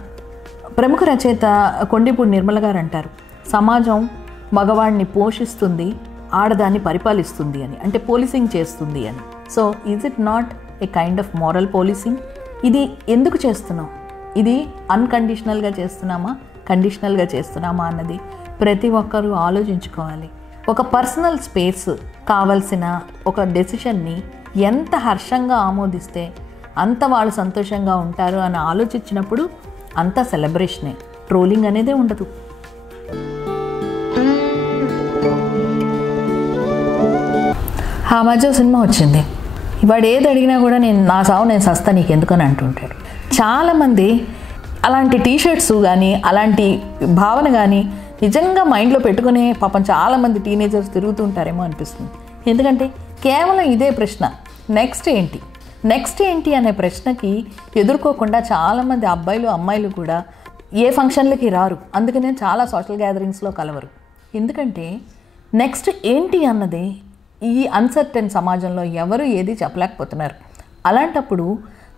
ప్రముఖ రచయిత కొండిపూడి నిర్మల గారు అంటారు, సమాజం మగవాడిని పోషిస్తుంది, ఆడదాన్ని పరిపాలిస్తుంది అని, అంటే పోలీసింగ్ చేస్తుంది అని. So is it not a kind of moral policing? ఇది ఎందుకు చేస్తున్నాం? ఇది అన్కండిషనల్గా చేస్తున్నామా, కండిషనల్గా చేస్తున్నామా అన్నది ప్రతి ఒక్కరూ ఆలోచించుకోవాలి. ఒక పర్సనల్ స్పేస్ కావాల్సిన ఒక డెసిషన్ని ఎంత హర్షంగా ఆమోదిస్తే అంత వాళ్ళు సంతోషంగా ఉంటారు అని ఆలోచించినప్పుడు అంత సెలబ్రేషనే, ట్రోలింగ్ అనేదే ఉండదు. ఆ మధ్య సినిమా వచ్చింది, వాడు ఏది అడిగినా కూడా నా సావు నేను సస్తా నీకు ఎందుకని అంటుంటాడు. చాలామంది అలాంటి టీషర్ట్స్ కానీ అలాంటి భావన కానీ నిజంగా మైండ్లో పెట్టుకునే పాపం చాలామంది టీనేజర్స్ తిరుగుతుంటారేమో అనిపిస్తుంది. ఎందుకంటే కేవలం ఇదే ప్రశ్న, నెక్స్ట్ ఏంటి అనే ప్రశ్నకి ఎదుర్కోకుండా చాలామంది అబ్బాయిలు అమ్మాయిలు కూడా ఏ ఫంక్షన్లకి రారు. అందుకనే చాలా సోషల్ గ్యాదరింగ్స్లో కలవరు. ఎందుకంటే నెక్స్ట్ ఏంటి అన్నది ఈ అన్సర్టెన్ సమాజంలో ఎవరు ఏది చెప్పలేకపోతున్నారు. అలాంటప్పుడు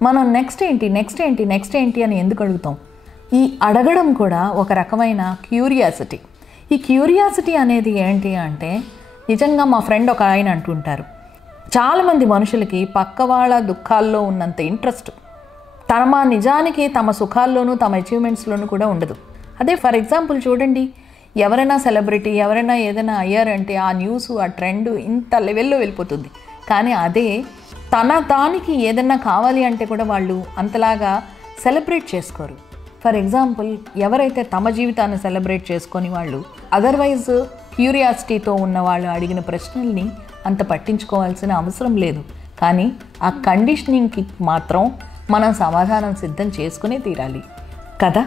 మనం నెక్స్ట్ ఏంటి అని ఎందుకు అడుగుతాం? ఈ అడగడం కూడా ఒక రకమైన క్యూరియాసిటీ. ఈ క్యూరియాసిటీ అనేది ఏంటి అంటే, నిజంగా మా ఫ్రెండ్ ఒక ఆయన అంటుంటారు, చాలామంది మనుషులకి పక్క వాళ్ళ దుఃఖాల్లో ఉన్నంత ఇంట్రెస్ట్ నిజానికి తమ సుఖాల్లోనూ తమ అచీవ్మెంట్స్లోనూ కూడా ఉండదు. అదే ఫర్ ఎగ్జాంపుల్ చూడండి, ఎవరైనా సెలబ్రిటీ ఎవరైనా ఏదైనా అయ్యారంటే ఆ న్యూస్ ఆ ట్రెండ్ ఇంత లెవెల్లో వెళ్ళిపోతుంది. కానీ అదే దానికి ఏదైనా కావాలి అంటే కూడా వాళ్ళు అంతలాగా సెలబ్రేట్ చేసుకోరు. ఫర్ ఎగ్జాంపుల్, ఎవరైతే తమ జీవితాన్ని సెలబ్రేట్ చేసుకొని వాళ్ళు అదర్వైజ్ క్యూరియాసిటీతో ఉన్న వాళ్ళు అడిగిన ప్రశ్నల్ని అంత పట్టించుకోవాల్సిన అవసరం లేదు. కానీ ఆ కండిషనింగ్కి మాత్రం మనం సమాధానం సిద్ధం చేసుకునే తీరాలి కదా.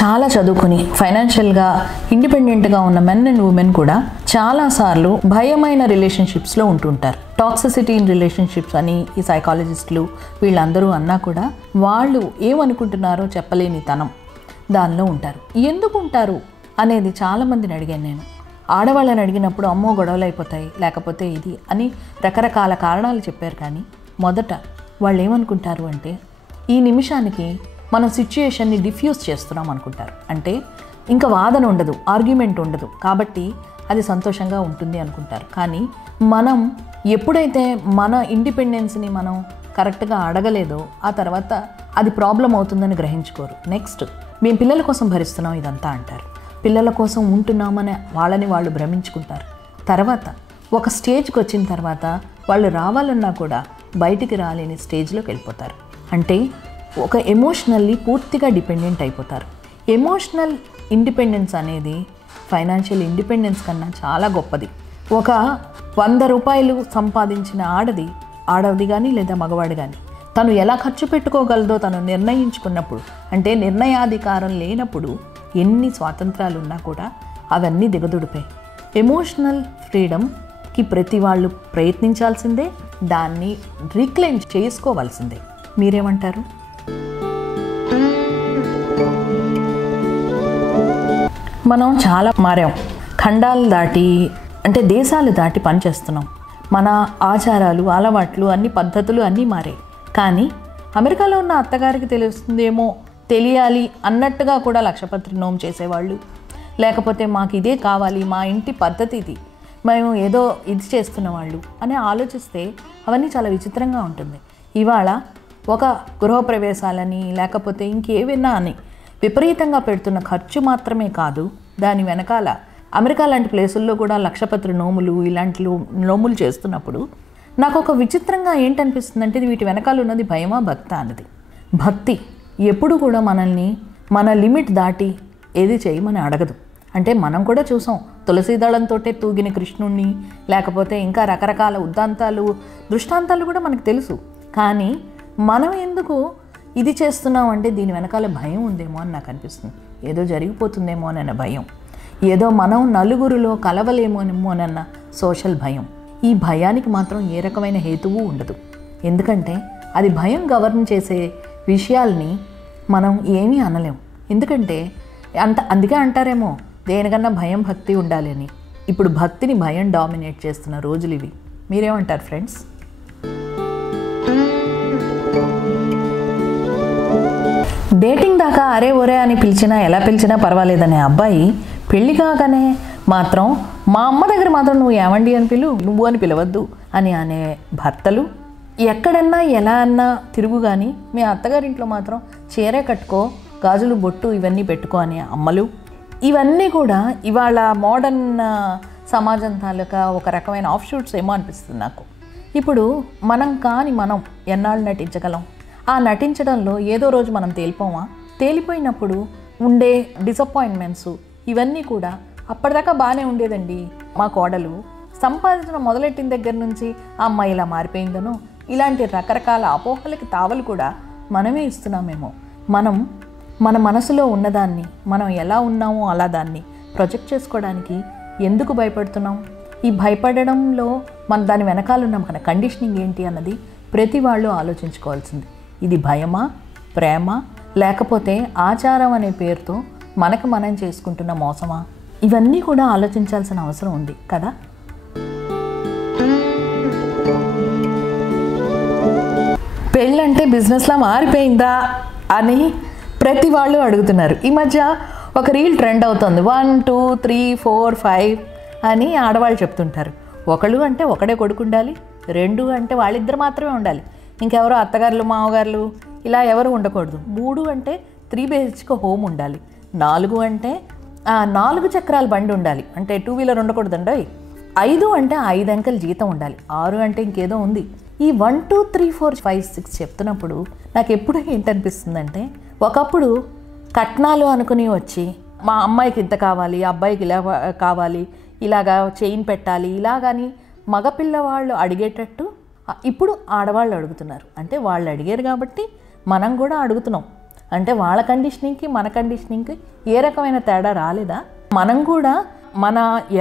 చాలా చదువుకుని ఫైనాన్షియల్గా ఇండిపెండెంట్గా ఉన్న మెన్ అండ్ ఉమెన్ కూడా చాలాసార్లు భయమైన రిలేషన్షిప్స్లో ఉంటుంటారు. టాక్సిసిటీ ఇన్ రిలేషన్షిప్స్ అని ఈ సైకాలజిస్టులు వీళ్ళందరూ అన్నా కూడా వాళ్ళు ఏమనుకుంటున్నారో చెప్పలేని తనం దానిలో ఉంటారు. ఎందుకు ఉంటారు అనేది చాలామందిని అడిగాను నేను. ఆడవాళ్ళని అడిగినప్పుడు అమ్మో గొడవలు అయిపోతాయి, లేకపోతే ఇది అని రకరకాల కారణాలు చెప్పారు. కానీ మొదట వాళ్ళు ఏమనుకుంటారు అంటే, ఈ నిమిషానికి మనం సిచ్యుయేషన్ని డిఫ్యూజ్ చేస్తున్నాం అనుకుంటారు. అంటే ఇంకా వాదన ఉండదు, ఆర్గ్యుమెంట్ ఉండదు, కాబట్టి అది సంతోషంగా ఉంటుంది అనుకుంటారు. కానీ మనం ఎప్పుడైతే మన ఇండిపెండెన్స్ని మనం కరెక్ట్గా అడగలేదో ఆ తర్వాత అది ప్రాబ్లం అవుతుందని గ్రహించుకోరు. నెక్స్ట్, మేము పిల్లల కోసం భరిస్తున్నాం ఇదంతా అంటారు. పిల్లల కోసం ఉంటున్నామని వాళ్ళని వాళ్ళు భ్రమించుకుంటారు. తర్వాత ఒక స్టేజ్కి వచ్చిన తర్వాత వాళ్ళు రావాలన్నా కూడా బయటికి రాలేని స్టేజ్లోకి వెళ్ళిపోతారు. అంటే ఒక ఎమోషనల్లీ పూర్తిగా డిపెండెంట్ అయిపోతారు. ఎమోషనల్ ఇండిపెండెన్స్ అనేది ఫైనాన్షియల్ ఇండిపెండెన్స్ కన్నా చాలా గొప్పది. ఒక 100 రూపాయలు సంపాదించిన ఆడది కానీ లేదా మగవాడు కానీ తను ఎలా ఖర్చు పెట్టుకోగలదో తను నిర్ణయించుకున్నప్పుడు, అంటే నిర్ణయాధికారం లేనప్పుడు ఎన్ని స్వాతంత్రాలు ఉన్నా కూడా అవన్నీ దిగదుడిపాయి. ఎమోషనల్ ఫ్రీడమ్ ప్రతి వాళ్ళు ప్రయత్నించాల్సిందే, దాన్ని రీక్లెయిమ్ చేసుకోవాల్సిందే. మీరేమంటారు? మనం చాలా మారాం. ఖండాలు దాటి అంటే దేశాలు దాటి పనిచేస్తున్నాం. మన ఆచారాలు, అలవాట్లు, అన్ని పద్ధతులు అన్నీ మారాయి. కానీ అమెరికాలో ఉన్న అత్తగారికి తెలుస్తుందేమో, తెలియాలి అన్నట్టుగా కూడా లక్షపత్రి నోము చేసేవాళ్ళు, లేకపోతే మాకు ఇదే కావాలి, మా ఇంటి పద్ధతి ఇది, మేము ఏదో ఇది చేస్తున్న వాళ్ళు అని ఆలోచిస్తే అవన్నీ చాలా విచిత్రంగా ఉంటుంది. ఇవాళ ఒక గృహప్రవేశాలని లేకపోతే ఇంకేవైనా అని విపరీతంగా పెడుతున్న ఖర్చు మాత్రమే కాదు, దాని వెనకాల అమెరికా లాంటి ప్లేసుల్లో కూడా లక్షపత్రి నోములు ఇలాంటి నోములు చేస్తున్నప్పుడు నాకు ఒక విచిత్రంగా ఏంటనిపిస్తుందంటే వీటి వెనకాల ఉన్నది భయమా భక్త అన్నది. భక్తి ఎప్పుడు కూడా మనల్ని మన లిమిట్ దాటి ఏది చేయమని అడగదు. అంటే మనం కూడా చూసాం, తులసి దళంతో తూగిన కృష్ణుణ్ణి, లేకపోతే ఇంకా రకరకాల ఉద్దాంతాలు, దృష్టాంతాలు కూడా మనకు తెలుసు. కానీ మనం ఎందుకు ఇది చేస్తున్నాం అంటే దీని వెనకాల భయం ఉందేమో అని నాకు అనిపిస్తుంది. ఏదో జరిగిపోతుందేమో అన్న భయం, ఏదో మనం నలుగురిలో కలవలేమోనన్న సోషల్ భయం. ఈ భయానికి మాత్రం ఏ రకమైన హేతువు ఉండదు. ఎందుకంటే అది భయం గవర్న్ చేసే విషయాల్ని మనం ఏమీ అనలేం. ఎందుకంటే అందుకే అంటారేమో దేనికన్నా భయం భక్తి ఉండాలి అని. ఇప్పుడు భక్తిని భయం డామినేట్ చేస్తున్న రోజులు ఇవి. మీరేమంటారు ఫ్రెండ్స్? డేటింగ్ దాకా అరే ఒరే అని పిలిచినా ఎలా పిలిచినా పర్వాలేదనే అబ్బాయి పెళ్లి కాగానే మాత్రం మా అమ్మ దగ్గర మాత్రం నువ్వు ఏమండి అని నువ్వు అని పిలవద్దు అని అనే భర్తలు, ఎక్కడన్నా ఎలా అన్నా తిరుగు కానీ మీ అత్తగారింట్లో మాత్రం చీరే కట్టుకో, గాజులు బొట్టు ఇవన్నీ పెట్టుకో అనే అమ్మలు, ఇవన్నీ కూడా ఇవాళ మోడర్న్ సమాజం తాలూకా ఒక రకమైన ఆఫ్ షూట్స్ ఏమో అనిపిస్తుంది నాకు. ఇప్పుడు మనం ఎన్నాళ్ళు నటించగలం? ఆ నటించడంలో ఏదో రోజు మనం తేలిపోయినప్పుడు ఉండే డిసప్పాయింట్మెంట్స్ ఇవన్నీ కూడా అప్పటిదాకా బాగానే ఉండేదండి. మా కోడలు సంపాదించడం మొదలెట్టిన దగ్గర నుంచి ఆ అమ్మాయి ఇలా మారిపోయిందనో ఇలాంటి రకరకాల అపోహలకి తావలు కూడా మనమే ఇస్తున్నామేమో. మనం మన మనసులో ఉన్నదాన్ని మనం ఎలా ఉన్నామో అలా దాన్ని ప్రొజెక్ట్ చేసుకోవడానికి ఎందుకు భయపడుతున్నాం? ఈ భయపడడంలో దాని వెనకాలన్న మన కండిషనింగ్ ఏంటి అన్నది ప్రతి వాళ్ళు ఆలోచించుకోవాల్సింది. ఇది భయమా, ప్రేమ, లేకపోతే ఆచారం అనే పేరుతో మనకు మనం చేసుకుంటున్న మోసమా? ఇవన్నీ కూడా ఆలోచించాల్సిన అవసరం ఉంది కదా. పెళ్ళంటే బిజినెస్లా మారిపోయిందా అని ప్రతి వాళ్ళు అడుగుతున్నారు. ఈ మధ్య ఒక రీల్ ట్రెండ్ అవుతుంది. 1 2 3 4 5 అని ఆడవాళ్ళు చెప్తుంటారు. ఒకళ్ళు అంటే ఒకడే కొడుకు ఉండాలి, 2 అంటే వాళ్ళిద్దరు మాత్రమే ఉండాలి, ఇంకెవరో అత్తగారులు మామగారులు ఇలా ఎవరు ఉండకూడదు, 3 అంటే 3 BHK హోమ్ ఉండాలి, 4 అంటే 4 చక్రాల బండి ఉండాలి, అంటే 2 వీలర్ ఉండకూడదండి, 5 అంటే 5 అంకెల జీతం ఉండాలి, 6 అంటే ఇంకేదో ఉంది. ఈ 1 2 3 4 5 6 చెప్తున్నప్పుడు నాకు ఎప్పుడు ఏంటనిపిస్తుందంటే, ఒకప్పుడు కట్నాలు అనుకుని వచ్చి మా అమ్మాయికి ఇంత కావాలి, అబ్బాయికి ఇలా కావాలి, ఇలాగా చైన్ పెట్టాలి, ఇలాగని మగపిల్లవాళ్ళు అడిగేటట్టు ఇప్పుడు ఆడవాళ్ళు అడుగుతున్నారు. అంటే వాళ్ళు అడిగారు కాబట్టి మనం కూడా అడుగుతున్నాం. అంటే వాళ్ళ కండిషనింగ్కి మన కండిషనింగ్కి ఏ రకమైన తేడా రాలేదా? మనం కూడా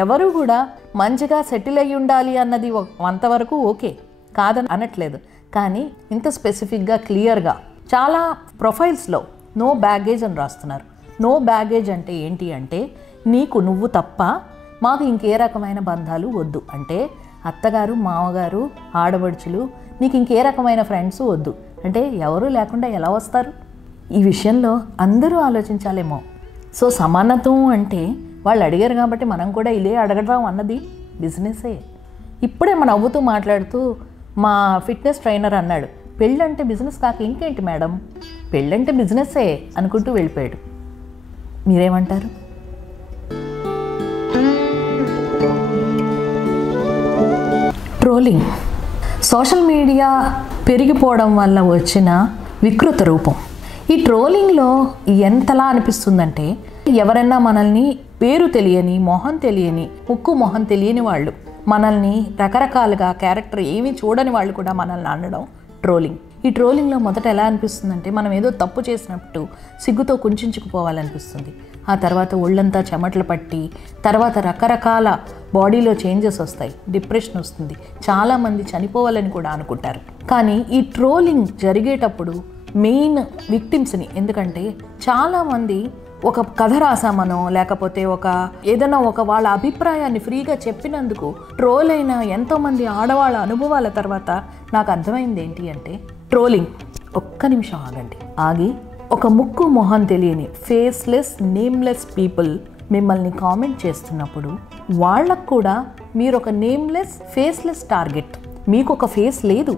ఎవరు కూడా మంచిగా సెటిల్ అయ్యి ఉండాలి అన్నది అంతవరకు ఓకే కాదని అనట్లేదు. కానీ ఇంత స్పెసిఫిక్గా క్లియర్గా చాలా ప్రొఫైల్స్లో నో బ్యాగేజ్ అని రాస్తున్నారు. నో బ్యాగేజ్ అంటే ఏంటి అంటే, నువ్వు తప్ప మాకు ఇంకే రకమైన బంధాలు వద్దు. అంటే అత్తగారు, మామగారు, ఆడబడుచులు, నీకు ఇంకే రకమైన ఫ్రెండ్స్ వద్దు. అంటే ఎవరు లేకుండా ఎలా వస్తారు? ఈ విషయంలో అందరూ ఆలోచించాలేమో. సో సమానత్వం అంటే వాళ్ళు అడిగారు కాబట్టి మనం కూడా ఇదే అడగడం అన్నది బిజినెసే. ఇప్పుడే నవ్వుతూ మాట్లాడుతూ మా ఫిట్నెస్ ట్రైనర్ అన్నాడు, పెళ్ళంటే బిజినెస్ కాక ఇంకేంటి మేడం, పెళ్ళంటే బిజినెస్సే అనుకుంటూ వెళ్ళిపోయాడు. మీరేమంటారు? ట్రోలింగ్ సోషల్ మీడియా పెరిగిపోవడం వల్ల వచ్చిన వికృత రూపం. ఈ ట్రోలింగ్లో ఎంతలా అనిపిస్తుందంటే, ఎవరైనా మనల్ని పేరు తెలియని, మొహం తెలియని, ముక్కు మొహం తెలియని వాళ్ళు, మనల్ని రకరకాలుగా క్యారెక్టర్ ఏమీ చూడని వాళ్ళు కూడా మనల్ని అనడం ట్రోలింగ్. ఈ ట్రోలింగ్లో మొదట ఎలా అనిపిస్తుందంటే మనం ఏదో తప్పు చేసినట్టు సిగ్గుతో కుంచుకుపోవాలనిపిస్తుంది. ఆ తర్వాత ఒళ్ళంతా చెమటలు పట్టి తర్వాత రకరకాల బాడీలో చేంజెస్ వస్తాయి, డిప్రెషన్ వస్తుంది, చాలామంది చనిపోవాలని కూడా అనుకుంటారు. కానీ ఈ ట్రోలింగ్ జరిగేటప్పుడు మెయిన్ విక్టిమ్స్ని, ఎందుకంటే చాలామంది ఒక కథ రాసామనో లేకపోతే ఏదైనా వాళ్ళ అభిప్రాయాన్ని ఫ్రీగా చెప్పినందుకు ట్రోల్ అయిన ఎంతోమంది ఆడవాళ్ళ అనుభవాల తర్వాత నాకు అర్థమైంది ఏంటి అంటే, ట్రోలింగ్ ఒక్క నిమిషం ఆగి ఒక ముక్కు మొహం తెలియని ఫేస్లెస్ నేమ్లెస్ పీపుల్ మిమ్మల్ని కామెంట్ చేస్తున్నప్పుడు వాళ్ళకు కూడా మీరు ఒక నేమ్లెస్ ఫేస్లెస్ టార్గెట్. మీకు ఒక ఫేస్ లేదు,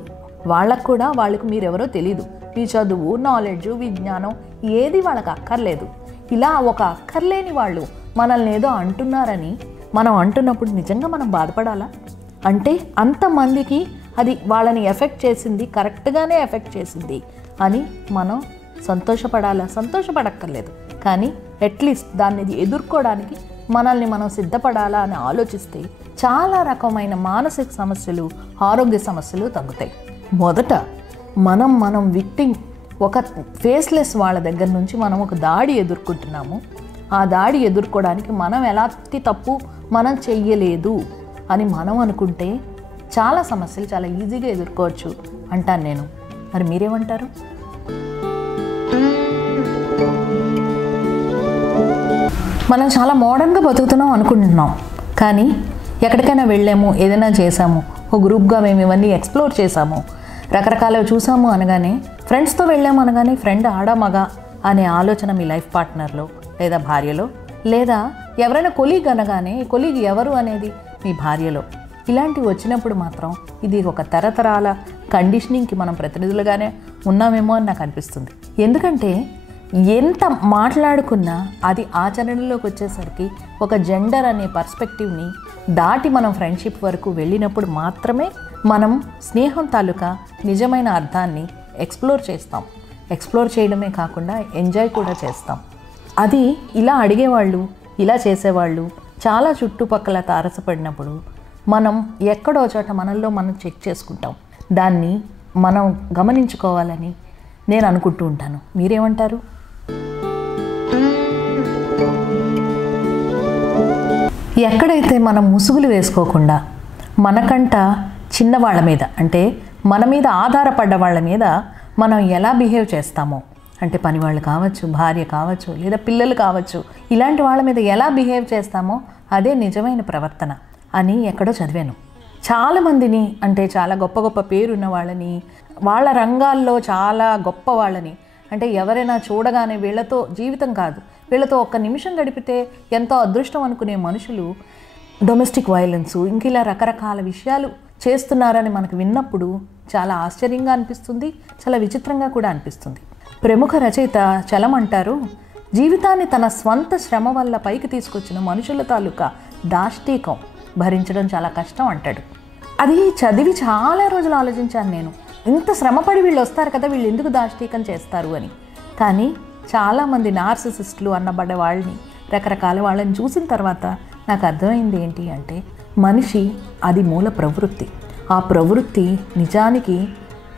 వాళ్ళకు కూడా వాళ్ళకు మీరెవరో తెలీదు. మీ చదువు, నాలెడ్జ్, విజ్ఞానం ఏది వాళ్ళకి అక్కర్లేదు. ఇలా ఒక అక్కర్లేని వాళ్ళు మనల్ని ఏదో అంటున్నారని మనం అంటున్నప్పుడు నిజంగా మనం బాధపడాలా? అంటే అంతమందికి అది వాళ్ళని ఎఫెక్ట్ చేసింది, కరెక్ట్గానే ఎఫెక్ట్ చేసింది అని మనం సంతోషపడాలా? సంతోషపడక్కర్లేదు. కానీ అట్లీస్ట్ దాన్ని ఎదుర్కోవడానికి మనల్ని మనం సిద్ధపడాలా అని ఆలోచిస్తే చాలా రకమైన మానసిక సమస్యలు, ఆరోగ్య సమస్యలు తగ్గుతాయి. మొదట మనం విక్టిమ్ ఒక ఫేస్లెస్ వాళ్ళ దగ్గర నుంచి మనం ఒక దాడి ఎదుర్కొంటున్నాము. ఆ దాడి ఎదుర్కోవడానికి మనం ఎలాంటి తప్పు మనం చెయ్యలేదు అని మనం అనుకుంటే చాలా సమస్యలు చాలా ఈజీగా ఎదుర్కోవచ్చు అంటాను నేను. మరి మీరేమంటారు? మనం చాలా మోడర్న్గా బతుకుతున్నాం అనుకుంటున్నాం, కానీ ఎక్కడికైనా వెళ్ళాము, ఏదైనా చేసాము, ఒక గ్రూప్గా మేము ఇవన్నీ ఎక్స్ప్లోర్ చేసాము, రకరకాలవి చూసాము అనగానే, ఫ్రెండ్స్తో వెళ్ళాము అనగానే ఫ్రెండ్ ఆడ మగ అనే ఆలోచన మీ లైఫ్ పార్ట్నర్లో లేదా భార్యలో, లేదా ఎవరైనా కొలీగ్ అనగానే కొలీగ్ ఎవరు అనేది మీ భార్యలో, ఇలాంటివి వచ్చినప్పుడు మాత్రం ఇది ఒక తరతరాల కండిషనింగ్కి మనం ప్రతినిధులుగానే ఉన్నామేమో అని నాకు అనిపిస్తుంది. ఎందుకంటే ఎంత మాట్లాడుకున్నా అది ఆచరణలోకి వచ్చేసరికి ఒక జెండర్ అనే పర్స్పెక్టివ్ని దాటి మనం ఫ్రెండ్షిప్ వరకు వెళ్ళినప్పుడు మాత్రమే మనం స్నేహం తాలూకా నిజమైన అర్థాన్ని ఎక్స్ప్లోర్ చేస్తాం. ఎక్స్ప్లోర్ చేయడమే కాకుండా ఎంజాయ్ కూడా చేస్తాం. అది ఇలా అడిగేవాళ్ళు, ఇలా చేసేవాళ్ళు చాలా చుట్టుపక్కల తారసపడినప్పుడు మనం ఎక్కడో చోట మనల్లో మనం చెక్ చేసుకుంటాం. దాన్ని మనం గమనించుకోవాలని నేను అనుకుంటూ ఉంటాను. మీరేమంటారు? ఎక్కడైతే మనం ముసుగులు వేసుకోకుండా మనకంట చిన్నవాళ్ళ మీద, అంటే మన మీద ఆధారపడ్డ వాళ్ళ మీద మనం ఎలా బిహేవ్ చేస్తామో, అంటే పని వాళ్ళు కావచ్చు, భార్య కావచ్చు, లేదా పిల్లలు కావచ్చు, ఇలాంటి వాళ్ళ మీద ఎలా బిహేవ్ చేస్తామో అదే నిజమైన ప్రవర్తన అని ఎక్కడో చదివాను. చాలామందిని, అంటే చాలా గొప్ప గొప్ప పేరున్న వాళ్ళని, వాళ్ళ రంగాల్లో చాలా గొప్ప వాళ్ళని, అంటే ఎవరైనా చూడగానే వీళ్ళతో జీవితం కాదు, వీళ్ళతో ఒక్క నిమిషం గడిపితే ఎంతో అదృష్టం అనుకునే మనుషులు డొమెస్టిక్ వైలెన్సు ఇంక ఇలా రకరకాల విషయాలు చేస్తున్నారని మనకు విన్నప్పుడు చాలా ఆశ్చర్యంగా అనిపిస్తుంది, చాలా విచిత్రంగా కూడా అనిపిస్తుంది. ప్రముఖ రచయిత చలం అంటారు, జీవితాన్ని తన స్వంత శ్రమ వల్ల పైకి తీసుకొచ్చిన మనుషుల తాలూకా దాష్టీకం భరించడం చాలా కష్టం అంటాడు. అది చదివి చాలా రోజులు ఆలోచించాను నేను. ఇంత శ్రమపడి వీళ్ళు వస్తారు కదా, వీళ్ళు ఎందుకు దాష్టీకం చేస్తారు అని. కానీ చాలామంది నార్సిసిస్టులు అన్నబడ్డ వాళ్ళని, రకరకాల వాళ్ళని చూసిన తర్వాత నాకు అర్థమైంది ఏంటి అంటే, మనిషి అది మూల ప్రవృత్తి. ఆ ప్రవృత్తి నిజానికి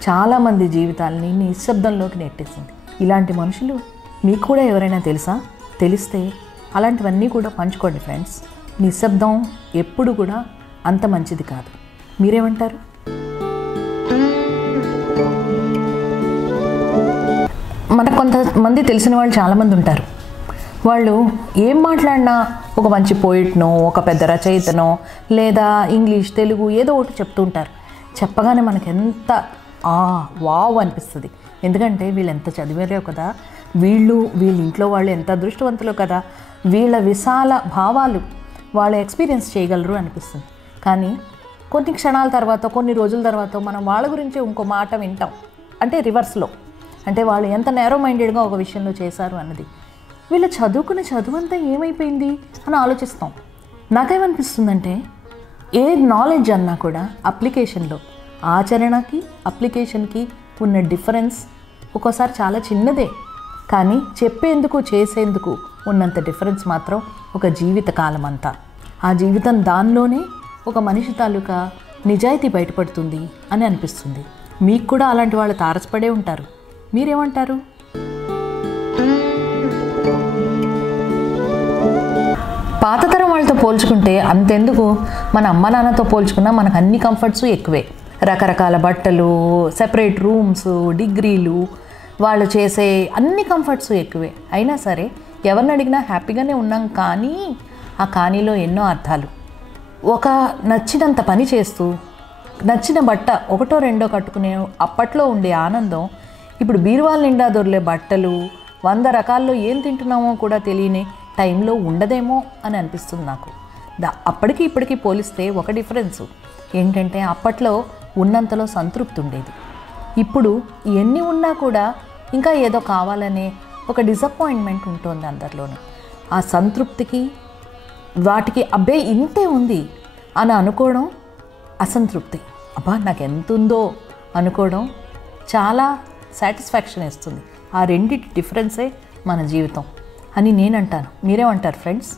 చాలామంది జీవితాలని నిశ్శబ్దంలోకి నెట్టేసింది. ఇలాంటి మనుషులు మీకు కూడా ఎవరైనా తెలుసా? తెలిస్తే అలాంటివన్నీ కూడా పంచుకోండి ఫ్రెండ్స్. నిశ్శబ్దం ఎప్పుడు కూడా అంత మంచిది కాదు. మీరేమంటారు? మనకు కొంతమంది తెలిసిన వాళ్ళు చాలామంది ఉంటారు. వాళ్ళు ఏం మాట్లాడినా ఒక మంచి పోయిట్నో, ఒక పెద్ద రచయితనో, లేదా ఇంగ్లీష్, తెలుగు ఏదో ఒకటి చెప్తూ ఉంటారు. చెప్పగానే మనకు ఎంత వావ్ అనిపిస్తుంది. ఎందుకంటే వీళ్ళు ఎంత చదివారో కదా, వీళ్ళ ఇంట్లో వాళ్ళు ఎంత అదృష్టవంతులో కదా, వీళ్ళ విశాల భావాలు వాళ్ళు ఎక్స్పీరియన్స్ చేయగలరు అనిపిస్తుంది. కానీ కొన్ని క్షణాల తర్వాత, కొన్ని రోజుల తర్వాత మనం వాళ్ళ గురించి ఇంకో మాట వింటాం, అంటే రివర్స్లో, అంటే వాళ్ళు ఎంత నేరో మైండెడ్గా ఒక విషయంలో చేశారు అన్నది. వీళ్ళు చదువుకునే చదువంతా ఏమైపోయింది అని ఆలోచిస్తాం. నాకేమనిపిస్తుందంటే, ఏ నాలెడ్జ్ అన్నా కూడా అప్లికేషన్లో, ఆచరణకి అప్లికేషన్కి ఉన్న డిఫరెన్స్ ఒక్కోసారి చాలా చిన్నదే, కానీ చెప్పేందుకు చేసేందుకు ఉన్నంత డిఫరెన్స్ మాత్రం ఒక జీవిత కాలం అంతా. ఆ జీవితం దానిలోనే ఒక మనిషి తాలూకా నిజాయితీ బయటపడుతుంది అని అనిపిస్తుంది. మీకు కూడా అలాంటి వాళ్ళు తారసపడే ఉంటారు. మీరేమంటారు? పాతతరం వాళ్ళతో పోల్చుకుంటే అంతెందుకు, మన అమ్మ నాన్నతో పోల్చుకున్నా మనకు అన్ని కంఫర్ట్స్ ఎక్కువే. రకరకాల బట్టలు, సెపరేట్ రూమ్స్, డిగ్రీలు, వాళ్ళు చేసే అన్ని కంఫర్ట్స్ ఎక్కువే. అయినా సరే ఎవరిని అడిగినా హ్యాపీగానే ఉన్నాం. కానీ ఆ కానీలో ఎన్నో అర్థాలు. ఒక నచ్చినంత పని చేస్తూ నచ్చిన బట్ట ఒకటో రెండో కట్టుకునే అప్పట్లో ఉండే ఆనందం ఇప్పుడు బీరువాల నిండా దొరికే బట్టలు, 100 రకాల్లో ఏం తింటున్నామో కూడా తెలియని టైంలో ఉండదేమో అని అనిపిస్తుంది నాకు. అప్పటికి ఇప్పటికీ పోలిస్తే ఒక డిఫరెన్స్ ఏంటంటే అప్పట్లో ఉన్నంతలో సంతృప్తి ఉండేది. ఇప్పుడు ఎన్ని ఉన్నా కూడా ఇంకా ఏదో కావాలనే ఒక డిసప్పాయింట్మెంట్ ఉంటుంది అందరిలోనూ. ఆ సంతృప్తికి వాటికి అబ్బే ఇంతే ఉంది అని అనుకోవడం అసంతృప్తి. అబ్బా నాకు ఎంత ఉందో అనుకోవడం చాలా సాటిస్ఫాక్షన్ ఇస్తుంది. ఆ రెండింటి డిఫరెన్సే మన జీవితం అని నేను అంటాను. మీరేమంటారు ఫ్రెండ్స్?